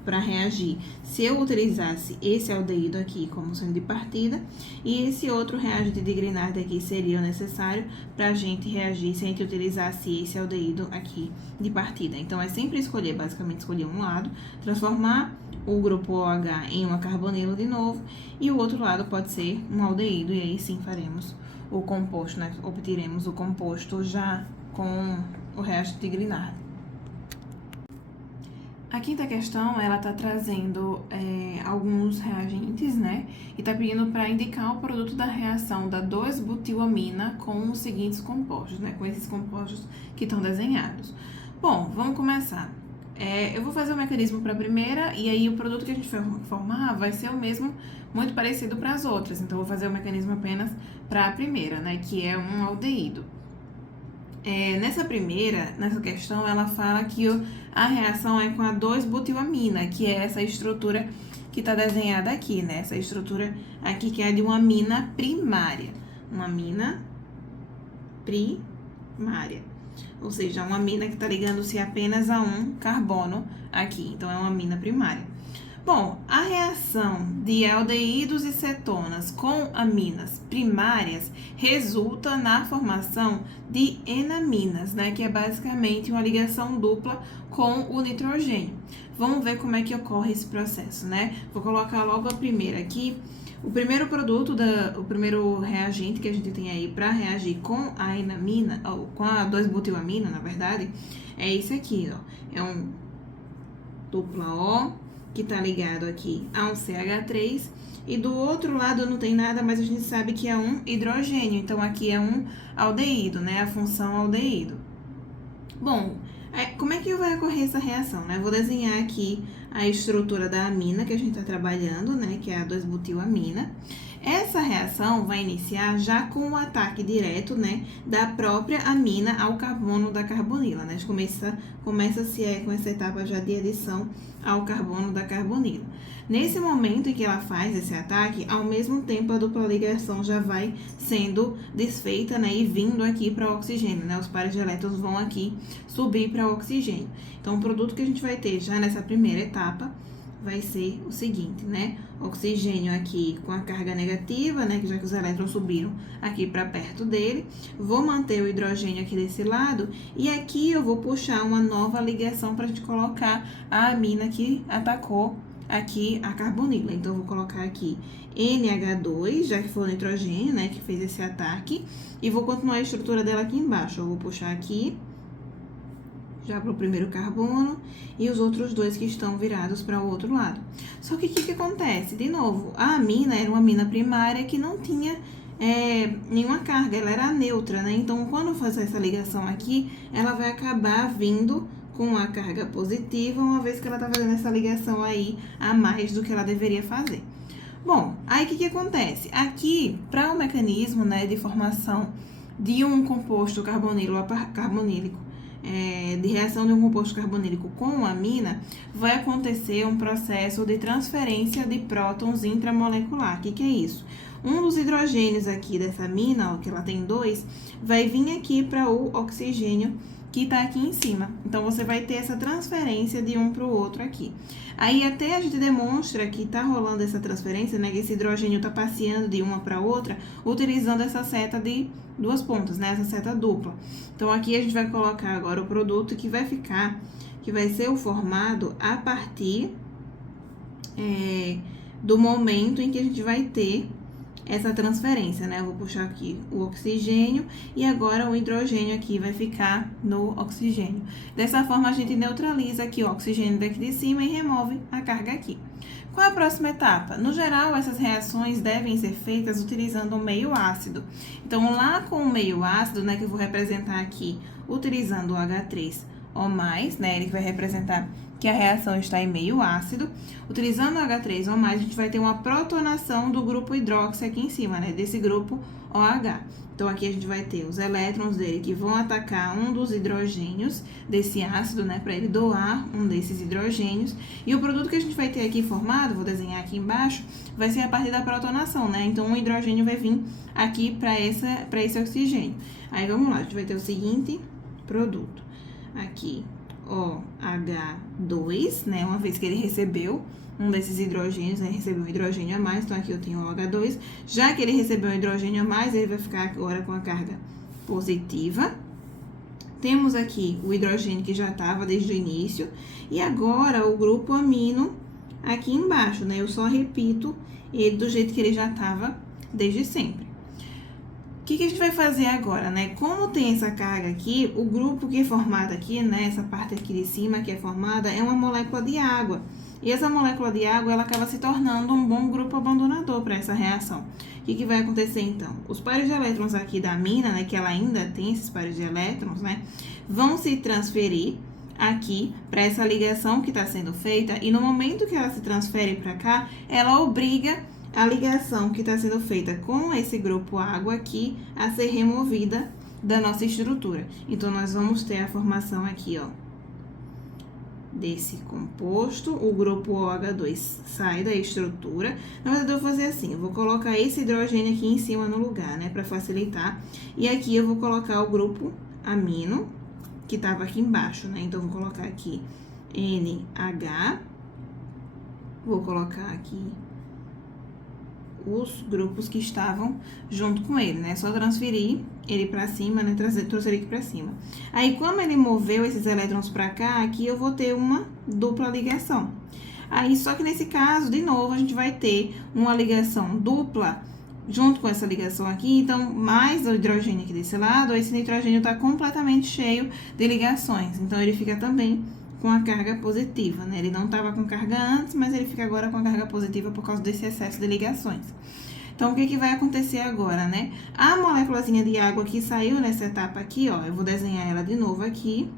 para reagir se eu utilizasse esse aldeído aqui como sendo de partida, e esse outro reagente de Grignard aqui seria o necessário para a gente reagir se a gente utilizasse esse aldeído aqui de partida. Então, é sempre basicamente escolher um lado, transformar o grupo OH em uma carbonila de novo, e o outro lado pode ser um aldeído, e aí sim faremos o composto, né? Obteremos o composto já com o reagente de Grignard. A quinta questão, ela tá trazendo alguns reagentes, né? E tá pedindo para indicar o produto da reação da 2-butilamina com os seguintes compostos, né? Com esses compostos que estão desenhados. Bom, vamos começar. Eu vou fazer o mecanismo para a primeira, e aí o produto que a gente vai formar vai ser o mesmo, muito parecido para as outras. Então, eu vou fazer o mecanismo apenas para a primeira, né? Que é um aldeído. Nessa questão, ela fala que a reação é com a 2-butilamina, que é essa estrutura que está desenhada aqui, né? Essa estrutura aqui que é de uma amina primária. Uma amina primária. primária. Ou seja, uma amina que está ligando-se apenas a um carbono aqui. Então, é uma amina primária. Bom, a reação de aldeídos e cetonas com aminas primárias resulta na formação de enaminas, né? Que é basicamente uma ligação dupla com o nitrogênio. Vamos ver como é que ocorre esse processo, né? Vou colocar logo a primeira aqui. O primeiro produto, o primeiro reagente que a gente tem aí para reagir com a enamina, ou com a 2-butilamina, na verdade, é esse aqui, ó. É um dupla O, que tá ligado aqui a um CH3, e do outro lado não tem nada, mas a gente sabe que é um hidrogênio, então aqui é um aldeído, né? A função aldeído. Bom, como é que vai ocorrer essa reação, né? Vou desenhar aqui a estrutura da amina que a gente está trabalhando, né? Que é a 2-butilamina. Essa reação vai iniciar já com o ataque direto, né? Da própria amina ao carbono da carbonila, né? A gente começa-se com essa etapa já de adição ao carbono da carbonila. Nesse momento em que ela faz esse ataque, ao mesmo tempo a dupla ligação já vai sendo desfeita, né, e vindo aqui para o oxigênio, né, os pares de elétrons vão aqui subir para o oxigênio. Então, o produto que a gente vai ter já nessa primeira etapa vai ser o seguinte, né, oxigênio aqui com a carga negativa, né, que já que os elétrons subiram aqui para perto dele, vou manter o hidrogênio aqui desse lado, e aqui eu vou puxar uma nova ligação para a gente colocar a amina que atacou aqui a carbonila. Então, eu vou colocar aqui NH2, já que foi o nitrogênio, né, que fez esse ataque, e vou continuar a estrutura dela aqui embaixo. Eu vou puxar aqui, já para o primeiro carbono, e os outros dois que estão virados para o outro lado. Só que o que acontece? De novo, a amina era uma amina primária que não tinha nenhuma carga, ela era neutra, né? Então, quando eu fazer essa ligação aqui, ela vai acabar vindo com a carga positiva, uma vez que ela está fazendo essa ligação aí a mais do que ela deveria fazer. Bom, aí o que acontece? Aqui, para o mecanismo, né, de formação de um composto carbonílico, de reação de um composto carbonílico com amina, vai acontecer um processo de transferência de prótons intramolecular. O que é isso? Um dos hidrogênios aqui dessa amina, ó, que ela tem 2, vai vir aqui para o oxigênio que está aqui em cima. Então, você vai ter essa transferência de um para o outro aqui. Aí, até a gente demonstra que está rolando essa transferência, né? Que esse hidrogênio está passeando de uma para outra, utilizando essa seta de duas pontas, né? Essa seta dupla. Então, aqui a gente vai colocar agora o produto que vai ser o formado a partir do momento em que a gente vai ter essa transferência, né? Eu vou puxar aqui o oxigênio e agora o hidrogênio aqui vai ficar no oxigênio. Dessa forma, a gente neutraliza aqui o oxigênio daqui de cima e remove a carga aqui. Qual é a próxima etapa? No geral, essas reações devem ser feitas utilizando o meio ácido. Então, lá com o meio ácido, né, que eu vou representar aqui utilizando o H3O+, né, ele vai representar que a reação está em meio ácido. Utilizando o H3O+, a gente vai ter uma protonação do grupo hidróxido aqui em cima, né? Desse grupo OH. Então, aqui a gente vai ter os elétrons dele que vão atacar um dos hidrogênios desse ácido, né? Para ele doar um desses hidrogênios. E o produto que a gente vai ter aqui formado, vou desenhar aqui embaixo, vai ser a partir da protonação, né? Então, um hidrogênio vai vir aqui para esse oxigênio. Aí, vamos lá, a gente vai ter o seguinte produto. Aqui, OH2, né? Uma vez que ele recebeu um desses hidrogênios, né? Recebeu um hidrogênio a mais, então aqui eu tenho o OH2. Já que ele recebeu um hidrogênio a mais, ele vai ficar agora com a carga positiva. Temos aqui o hidrogênio que já estava desde o início. E agora o grupo amino aqui embaixo, né? Eu só repito ele do jeito que ele já estava desde sempre. O que a gente vai fazer agora, né? Como tem essa carga aqui, o grupo que é formado aqui, né? Essa parte aqui de cima que é formada é uma molécula de água. E essa molécula de água, ela acaba se tornando um bom grupo abandonador para essa reação. O que vai acontecer, então? Os pares de elétrons aqui da amina, né? Que ela ainda tem esses pares de elétrons, né? Vão se transferir aqui para essa ligação que está sendo feita. E no momento que ela se transfere para cá, ela obriga a ligação que está sendo feita com esse grupo água aqui a ser removida da nossa estrutura. Então, nós vamos ter a formação aqui, ó, desse composto. O grupo OH2 sai da estrutura. Na verdade, eu vou fazer assim, eu vou colocar esse hidrogênio aqui em cima no lugar, né, para facilitar. E aqui eu vou colocar o grupo amino, que estava aqui embaixo, né? Então, vou colocar aqui NH, vou colocar aqui os grupos que estavam junto com ele, né? Só transferir ele pra cima, né? Trouxe ele aqui pra cima. Aí, como ele moveu esses elétrons pra cá, aqui eu vou ter uma dupla ligação. Aí, só que nesse caso, de novo, a gente vai ter uma ligação dupla junto com essa ligação aqui. Então, mais o hidrogênio aqui desse lado, esse nitrogênio tá completamente cheio de ligações. Então, ele fica também com a carga positiva, né? Ele não estava com carga antes, mas ele fica agora com a carga positiva por causa desse excesso de ligações. Então, o que vai acontecer agora, né? A moléculazinha de água que saiu nessa etapa aqui, ó, eu vou desenhar ela de novo aqui,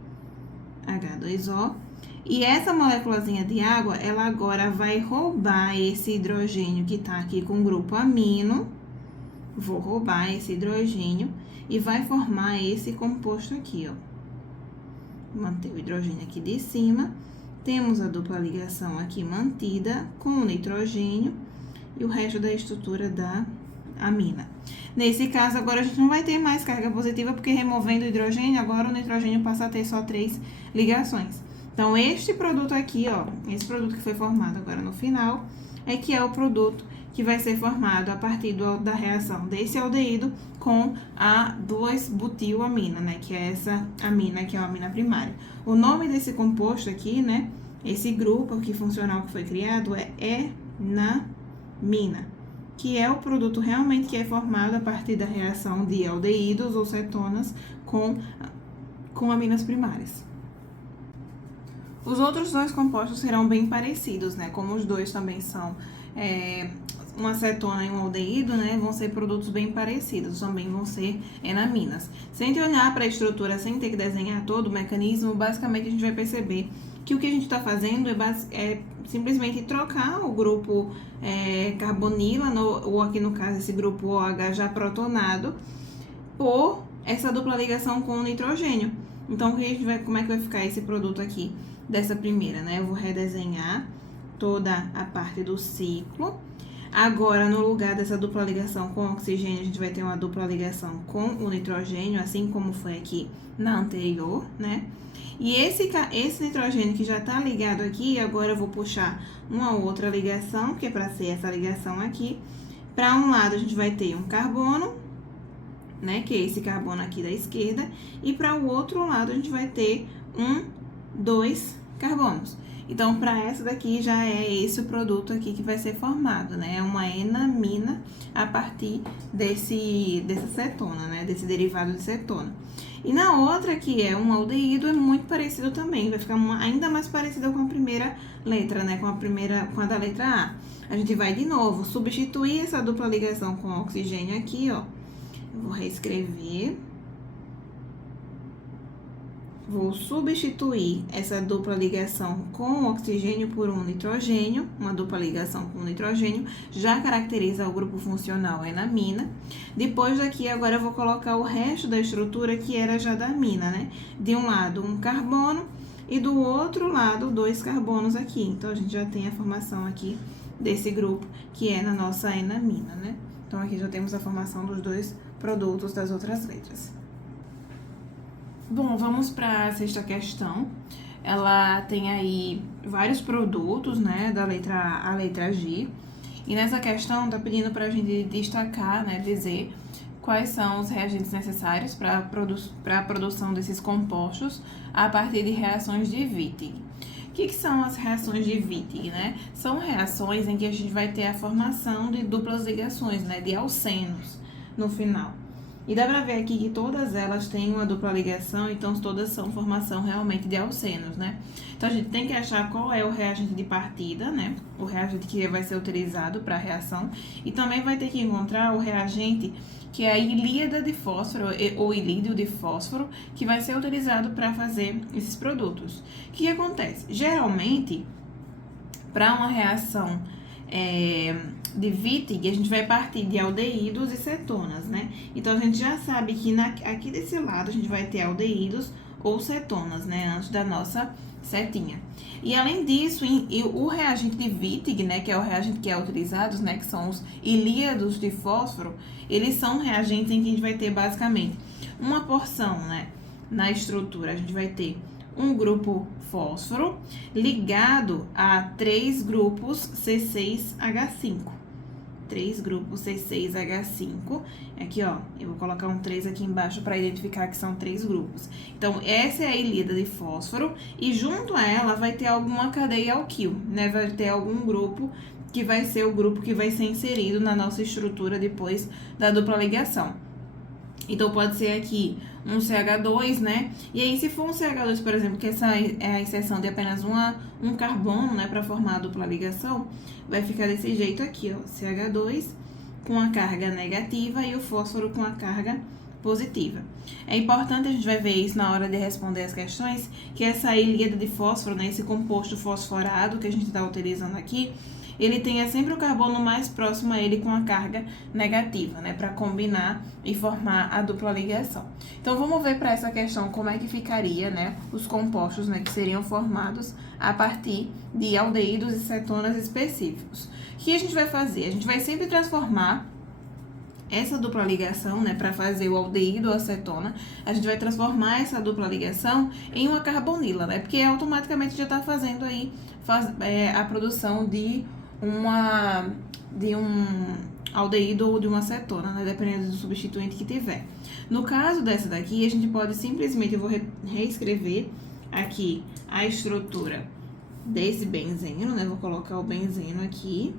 H2O. E essa moléculazinha de água, ela agora vai roubar esse hidrogênio que tá aqui com o grupo amino. Vou roubar esse hidrogênio e vai formar esse composto aqui, ó. Manter o hidrogênio aqui de cima. Temos a dupla ligação aqui mantida com o nitrogênio e o resto da estrutura da amina. Nesse caso, agora a gente não vai ter mais carga positiva, porque removendo o hidrogênio, agora o nitrogênio passa a ter só 3 ligações. Então, este produto aqui, ó, esse produto que foi formado agora no final, é que é o produto que vai ser formado a partir da reação desse aldeído com a 2-butilamina, né? Que é essa amina, que é a amina primária. O nome desse composto aqui, né? Esse grupo aqui funcional que foi criado é enamina, que é o produto realmente que é formado a partir da reação de aldeídos ou cetonas com aminas primárias. Os outros dois compostos serão bem parecidos, né? Como os dois também são uma cetona e um aldeído, né? Vão ser produtos bem parecidos, também vão ser enaminas. Se a gente olhar para a estrutura sem ter que desenhar todo o mecanismo, basicamente a gente vai perceber que o que a gente está fazendo é simplesmente trocar o grupo carbonila, ou aqui no caso esse grupo OH já protonado, por essa dupla ligação com o nitrogênio. Então, como é que vai ficar esse produto aqui dessa primeira, né? Eu vou redesenhar toda a parte do ciclo. Agora, no lugar dessa dupla ligação com o oxigênio, a gente vai ter uma dupla ligação com o nitrogênio, assim como foi aqui na anterior, né? E esse nitrogênio que já está ligado aqui, agora eu vou puxar uma outra ligação, que é para ser essa ligação aqui. Para um lado, a gente vai ter um carbono, né? Que é esse carbono aqui da esquerda. E para o outro lado, a gente vai ter 2 carbonos. Então, para essa daqui, já é esse o produto aqui que vai ser formado, né? É uma enamina a partir dessa cetona, né? Desse derivado de cetona. E na outra, que é um aldeído, é muito parecido também. Vai ficar ainda mais parecido com a primeira letra, né? Com a da letra A. A gente vai, de novo, substituir essa dupla ligação com o oxigênio aqui, ó. Eu vou reescrever. Vou substituir essa dupla ligação com o oxigênio por um nitrogênio. Uma dupla ligação com nitrogênio já caracteriza o grupo funcional enamina. Depois daqui, agora eu vou colocar o resto da estrutura que era já da amina, né? De um lado, um carbono e do outro lado, 2 carbonos aqui. Então, a gente já tem a formação aqui desse grupo que é na nossa enamina, né? Então, aqui já temos a formação dos 2 produtos das outras letras. Bom, vamos para a sexta questão. Ela tem aí vários produtos, né, da letra A à letra G. E nessa questão tá pedindo para a gente destacar, né, dizer quais são os reagentes necessários para a produção desses compostos a partir de reações de Wittig. O que são as reações de Wittig, né? São reações em que a gente vai ter a formação de duplas ligações, né, de alcenos no final. E dá pra ver aqui que todas elas têm uma dupla ligação, então todas são formação realmente de alcenos, né? Então, a gente tem que achar qual é o reagente de partida, né? O reagente que vai ser utilizado para a reação. E também vai ter que encontrar o reagente que é a ilíada de fósforo, ou ilídio de fósforo, que vai ser utilizado para fazer esses produtos. O que acontece? Geralmente, para uma reação de Wittig, a gente vai partir de aldeídos e cetonas, né? Então, a gente já sabe que aqui desse lado a gente vai ter aldeídos ou cetonas, né? Antes da nossa setinha. E além disso, o reagente de Wittig, né? Que é o reagente que é utilizado, né? Que são os ilíados de fósforo. Eles são reagentes em que a gente vai ter basicamente uma porção, né? na estrutura, a gente vai ter um grupo fósforo ligado a 3 grupos C6H5. 3 grupos C6H5. Aqui, ó, eu vou colocar um 3 aqui embaixo para identificar que são 3 grupos. Então, essa é a ilíada de fósforo e junto a ela vai ter alguma cadeia alquil, né? Vai ter algum grupo que vai ser o grupo que vai ser inserido na nossa estrutura depois da dupla ligação. Então, pode ser aqui um CH2, né? E aí, se for um CH2, por exemplo, que essa é a inserção de apenas um carbono, né? Para formar a dupla ligação, vai ficar desse jeito aqui, ó. CH2 com a carga negativa e o fósforo com a carga positiva. É importante, a gente vai ver isso na hora de responder as questões, que essa ilíada de fósforo, né? Esse composto fosforado que a gente está utilizando aqui, ele tenha sempre o carbono mais próximo a ele com a carga negativa, né? Para combinar e formar a dupla ligação. Então, vamos ver para essa questão como é que ficaria, né? Os compostos, né? Que seriam formados a partir de aldeídos e cetonas específicos. O que a gente vai fazer? A gente vai sempre transformar essa dupla ligação, né, para fazer o aldeído ou acetona, a gente vai transformar essa dupla ligação em uma carbonila, né? Porque automaticamente já está fazendo aí a produção de um aldeído ou de uma acetona, né? Dependendo do substituinte que tiver. No caso dessa daqui, a gente pode simplesmente, eu vou reescrever aqui a estrutura desse benzeno, né? Vou colocar o benzeno aqui.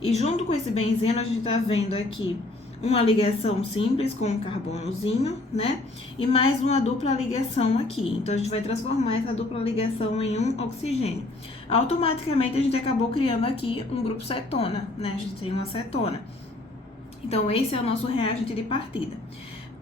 E junto com esse benzeno, a gente tá vendo aqui uma ligação simples com um carbonozinho, né? E mais uma dupla ligação aqui. Então, a gente vai transformar essa dupla ligação em um oxigênio. Automaticamente, a gente acabou criando aqui um grupo cetona, né? A gente tem uma cetona. Então, esse é o nosso reagente de partida.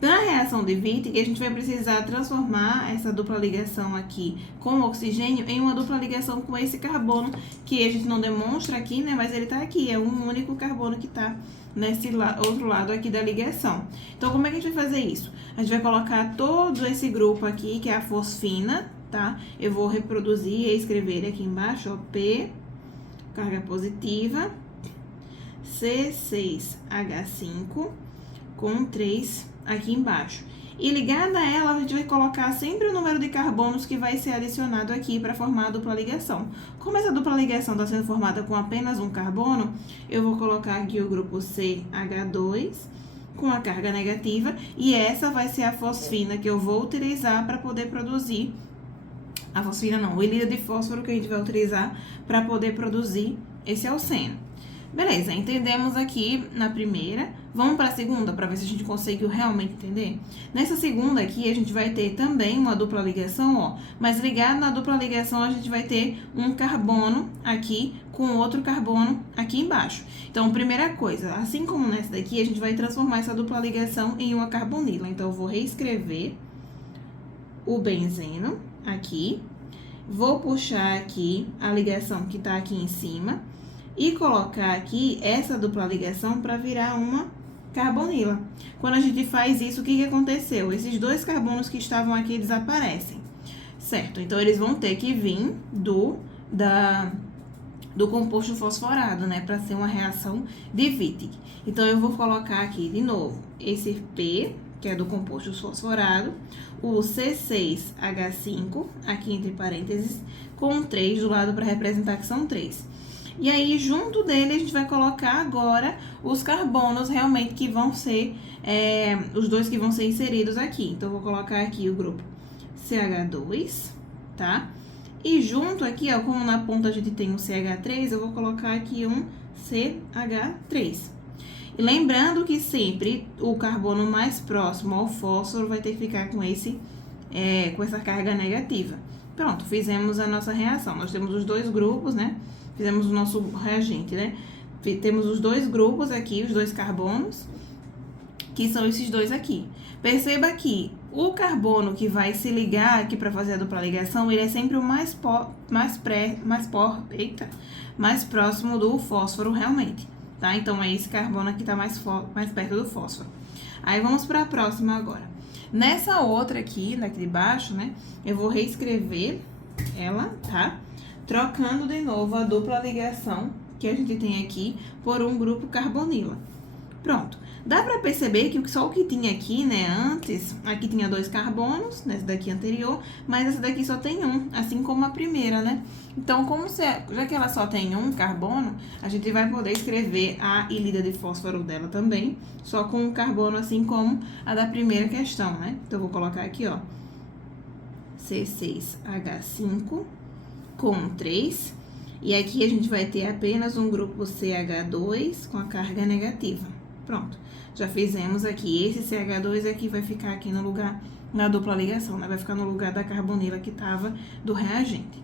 Na reação de Wittig, a gente vai precisar transformar essa dupla ligação aqui com o oxigênio em uma dupla ligação com esse carbono, que a gente não demonstra aqui, né? Mas ele tá aqui, é um único carbono que tá nesse outro lado aqui da ligação. Então, como é que a gente vai fazer isso? A gente vai colocar todo esse grupo aqui, que é a fosfina, tá? Eu vou reproduzir e escrever ele aqui embaixo, ó, P, carga positiva, C6H5 com 3 aqui embaixo. E ligada a ela, a gente vai colocar sempre o número de carbonos que vai ser adicionado aqui para formar a dupla ligação. Como essa dupla ligação está sendo formada com apenas um carbono, eu vou colocar aqui o grupo CH2 com a carga negativa, e essa vai ser a fosfina que eu vou utilizar para poder produzir, a fosfina não, o ilíada de fósforo que a gente vai utilizar para poder produzir esse alceno. Beleza, entendemos aqui na primeira. Vamos para a segunda, para ver se a gente conseguiu realmente entender. Nessa segunda aqui, a gente vai ter também uma dupla ligação, ó. Mas ligado na dupla ligação, a gente vai ter um carbono aqui com outro carbono aqui embaixo. Então, primeira coisa, assim como nessa daqui, a gente vai transformar essa dupla ligação em uma carbonila. Então, eu vou reescrever o benzeno aqui. Vou puxar aqui a ligação que tá aqui em cima e colocar aqui essa dupla ligação para virar uma carbonila. Quando a gente faz isso, o que aconteceu? Esses dois carbonos que estavam aqui desaparecem, certo? Então, eles vão ter que vir do composto fosforado, né? Para ser uma reação de Wittig. Então, eu vou colocar aqui de novo esse P, que é do composto fosforado, o C6H5, aqui entre parênteses, com 3 do lado para representar que são 3. E aí, junto dele, a gente vai colocar agora os carbonos realmente que vão ser, os dois que vão ser inseridos aqui. Então, eu vou colocar aqui o grupo CH2, tá? E junto aqui, ó, como na ponta a gente tem um CH3, eu vou colocar aqui um CH3. E lembrando que sempre o carbono mais próximo ao fósforo vai ter que ficar com com essa carga negativa. Pronto, fizemos a nossa reação. Nós temos os dois grupos, né? Fizemos o nosso reagente, né? Temos os dois grupos aqui, os dois carbonos, que são esses dois aqui. Perceba que o carbono que vai se ligar aqui para fazer a dupla ligação, ele é sempre o mais próximo do fósforo realmente, tá? Então, é esse carbono aqui que tá mais perto do fósforo. Aí, vamos para a próxima agora. Nessa outra aqui, daqui de baixo, né? Eu vou reescrever ela, tá? Trocando de novo a dupla ligação que a gente tem aqui por um grupo carbonila. Pronto. Dá pra perceber que só o que tinha aqui, né, antes, aqui tinha 2 carbonos, nessa daqui anterior, mas essa daqui só tem um, assim como a primeira, né? Então, já que ela só tem um carbono, a gente vai poder escrever a ilíada de fósforo dela também, só com um carbono, assim como a da primeira questão, né? Então, eu vou colocar aqui, ó, C6H5 com 3, e aqui a gente vai ter apenas um grupo CH2 com a carga negativa. Pronto, já fizemos aqui. Esse CH2 aqui vai ficar aqui no lugar, na dupla ligação, né? Vai ficar no lugar da carbonila que tava do reagente.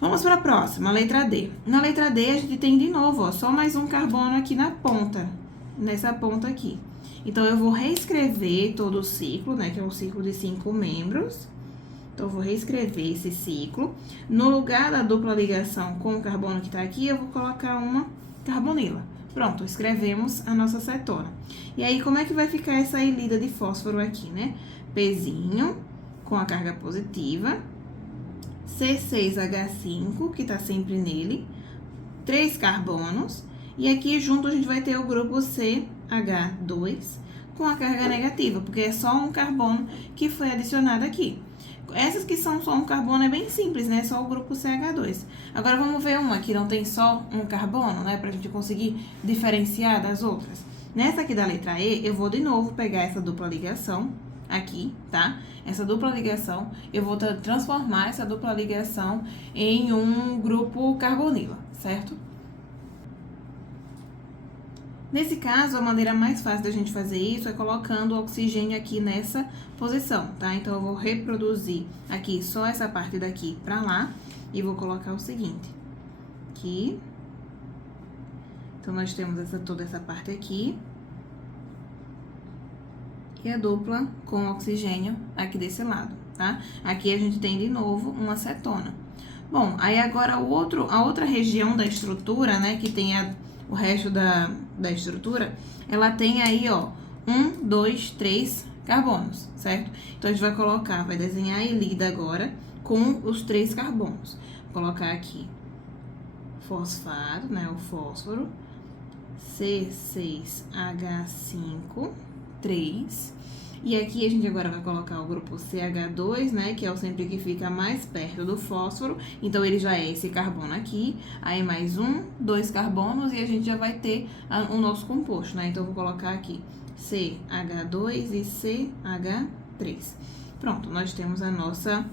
Vamos para a próxima, letra D. Na letra D, a gente tem de novo, ó, só mais um carbono aqui na ponta, nessa ponta aqui. Então, eu vou reescrever todo o ciclo, né? Que é um ciclo de 5 membros. Então, eu vou reescrever esse ciclo. No lugar da dupla ligação com o carbono que tá aqui, eu vou colocar uma carbonila. Pronto, escrevemos a nossa cetona. E aí, como é que vai ficar essa ilíada de fósforo aqui, né? Pzinho com a carga positiva, C6H5, que tá sempre nele, 3 carbonos, e aqui junto a gente vai ter o grupo CH2 com a carga negativa, porque é só um carbono que foi adicionado aqui. Essas que são só um carbono é bem simples, né? Só o grupo CH2. Agora, vamos ver uma que não tem só um carbono, né? Pra gente conseguir diferenciar das outras. Nessa aqui da letra E, eu vou de novo pegar essa dupla ligação aqui, tá? Essa dupla ligação, eu vou transformar essa dupla ligação em um grupo carbonila, certo? Nesse caso, a maneira mais fácil da gente fazer isso é colocando o oxigênio aqui nessa posição, tá? Então, eu vou reproduzir aqui só essa parte daqui pra lá e vou colocar o seguinte, aqui. Então, nós temos toda essa parte aqui. E a dupla com oxigênio aqui desse lado, tá? Aqui a gente tem de novo uma cetona. Bom, aí agora a outra região da estrutura, né, que tem o resto da estrutura, ela tem aí, ó, 1, 2, 3 carbonos, certo? Então, a gente vai desenhar a ilíada agora com os 3 carbonos. Vou colocar aqui fosfato, né, o fósforo, C6H5, 3. E aqui a gente agora vai colocar o grupo CH2, né, que é o sempre que fica mais perto do fósforo. Então, ele já é esse carbono aqui. Aí, mais 1, 2 carbonos e a gente já vai ter o nosso composto, né? Então, eu vou colocar aqui CH2 e CH3. Pronto, nós temos a nossa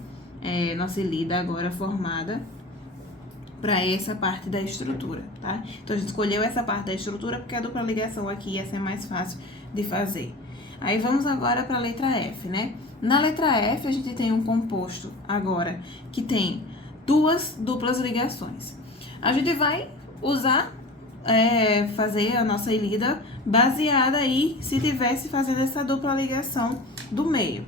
ilíada agora formada para essa parte da estrutura, tá? Então, a gente escolheu essa parte da estrutura porque a dupla ligação aqui ia ser mais fácil de fazer. Aí, vamos agora para a letra F, né? Na letra F, a gente tem um composto agora que tem 2 duplas ligações. A gente vai fazer a nossa ilíada baseada aí se tivesse fazendo essa dupla ligação do meio.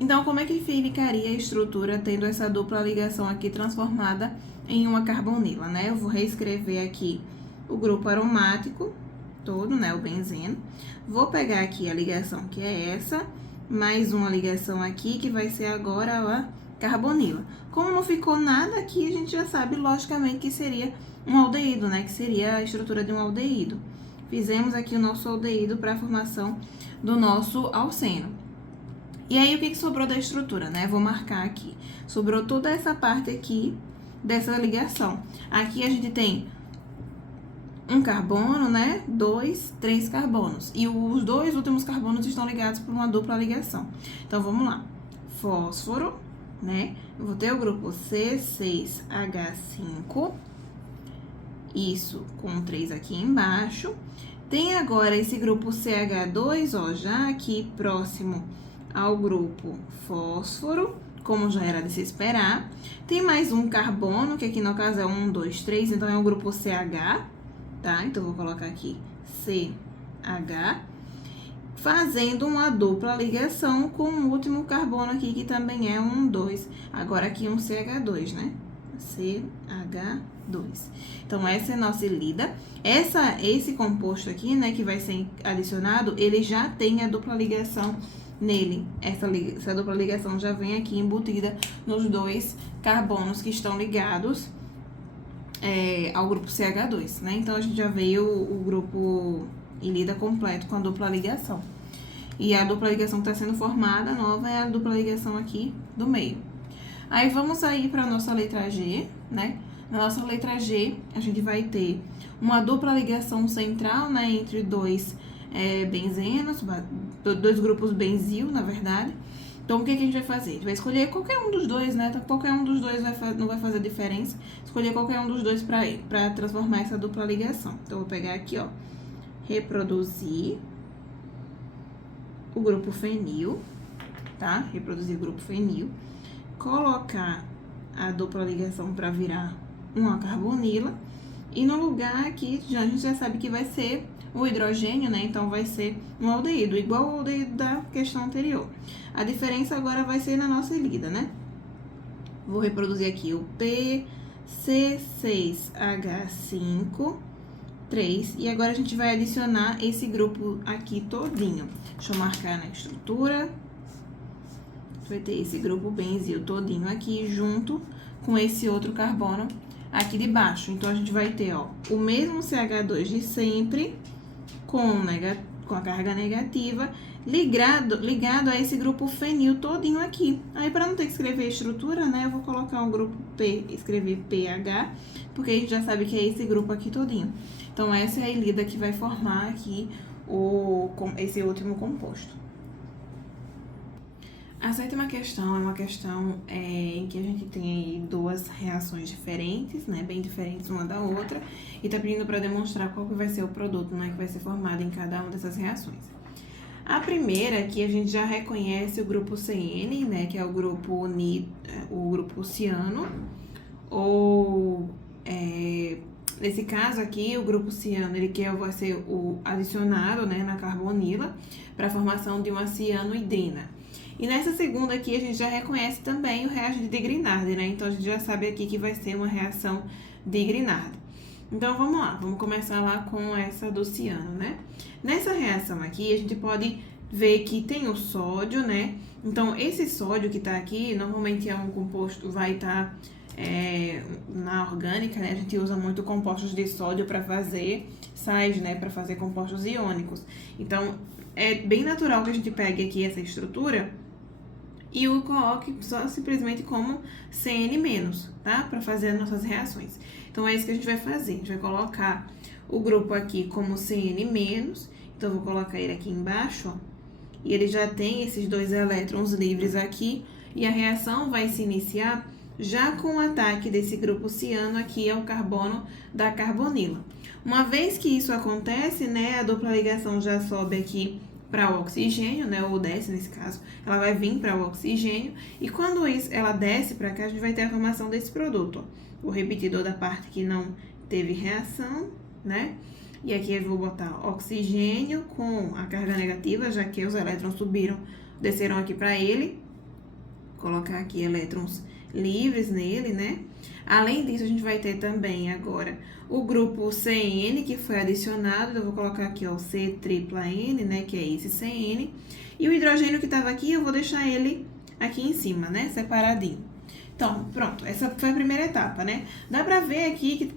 Então, como é que ficaria a estrutura tendo essa dupla ligação aqui transformada em uma carbonila, né? Eu vou reescrever aqui o grupo aromático todo, né, o benzeno. Vou pegar aqui a ligação que é essa, mais uma ligação aqui que vai ser agora a carbonila. Como não ficou nada aqui, a gente já sabe logicamente que seria um aldeído, né, que seria a estrutura de um aldeído. Fizemos aqui o nosso aldeído para a formação do nosso alceno. E aí, o que sobrou da estrutura, né? Vou marcar aqui. Sobrou toda essa parte aqui dessa ligação. Aqui a gente tem um carbono, né? 2, 3 carbonos. E os 2 últimos carbonos estão ligados por uma dupla ligação. Então, vamos lá. Fósforo, né? Eu vou ter o grupo C6H5. Isso com 3 aqui embaixo. Tem agora esse grupo CH2, ó, já aqui próximo ao grupo fósforo, como já era de se esperar. Tem mais um carbono, que aqui no caso é 1, 2, 3, então é o grupo CH, tá? Então, vou colocar aqui CH, fazendo uma dupla ligação com o último carbono aqui, que também é 1, 2, agora aqui um CH2, né? CH2. Então, essa é a nossa ilíada. Esse composto aqui, né, que vai ser adicionado, ele já tem a dupla ligação nele. Essa dupla ligação já vem aqui embutida nos 2 carbonos que estão ligados ao grupo CH2, né? Então, a gente já veio o grupo e lida completo com a dupla ligação. E a dupla ligação que está sendo formada, nova, é a dupla ligação aqui do meio. Aí, vamos aí para a nossa letra G, né? Na nossa letra G, a gente vai ter uma dupla ligação central, né? Entre dois benzenos, dois grupos benzil, na verdade. Então, o que a gente vai fazer? A gente vai escolher qualquer um dos dois, né? Então, qualquer um dos dois não vai fazer diferença. Escolher qualquer um dos dois para transformar essa dupla ligação. Então, eu vou pegar aqui, ó, reproduzir o grupo fenil, tá? Reproduzir o grupo fenil. Colocar a dupla ligação para virar uma carbonila. E no lugar aqui, a gente já sabe que vai ser o hidrogênio, né? Então, vai ser um aldeído, igual ao aldeído da questão anterior. A diferença agora vai ser na nossa lida, né? Vou reproduzir aqui o PC6H5, 3. E agora a gente vai adicionar esse grupo aqui todinho. Deixa eu marcar na estrutura. Vai ter esse grupo benzil todinho aqui junto com esse outro carbono aqui de baixo. Então, a gente vai ter, ó, o mesmo CH2 de sempre com a carga negativa ligado a esse grupo fenil todinho aqui. Aí, para não ter que escrever a estrutura, né, eu vou colocar um grupo P, escrever PH, porque a gente já sabe que é esse grupo aqui todinho. Então, essa é a ilida que vai formar aqui esse último composto. A sétima questão é uma questão em que a gente tem aí duas reações diferentes, né, bem diferentes uma da outra, e tá pedindo para demonstrar qual que vai ser o produto, né, que vai ser formado em cada uma dessas reações. A primeira, que a gente já reconhece o grupo CN, né, que é o grupo ciano, ou nesse caso aqui, o grupo ciano, ele vai ser o adicionado, né, na carbonila para a formação de uma cianoidina. E nessa segunda aqui, a gente já reconhece também o reagente de Grignard, né? Então, a gente já sabe aqui que vai ser uma reação de Grignard. Então, vamos lá. Vamos começar lá com essa do ciano, né? Nessa reação aqui, a gente pode ver que tem o sódio, né? Então, esse sódio que tá aqui, normalmente é um composto, vai estar na orgânica, né? A gente usa muito compostos de sódio para fazer sais, né? Para fazer compostos iônicos. Então, é bem natural que a gente pegue aqui essa estrutura e o coloque só simplesmente como CN-, tá? Para fazer as nossas reações. Então, é isso que a gente vai fazer. A gente vai colocar o grupo aqui como CN-. Então, eu vou colocar ele aqui embaixo, ó. E ele já tem esses dois elétrons livres aqui. E a reação vai se iniciar já com o ataque desse grupo ciano aqui ao carbono da carbonila. Uma vez que isso acontece, né, a dupla ligação já sobe aqui para o oxigênio, né, ou desce nesse caso, ela vai vir para o oxigênio, e quando ela desce para cá, a gente vai ter a formação desse produto, ó. O repetidor da parte que não teve reação, né, e aqui eu vou botar oxigênio com a carga negativa, já que os elétrons desceram aqui para ele, colocar aqui elétrons livres nele, né. Além disso, a gente vai ter também agora o grupo CN, que foi adicionado. Eu vou colocar aqui, ó, o C-tripla-N, né, que é esse CN. E o hidrogênio que estava aqui, eu vou deixar ele aqui em cima, né, separadinho. Então, pronto, essa foi a primeira etapa, né. Dá pra ver aqui que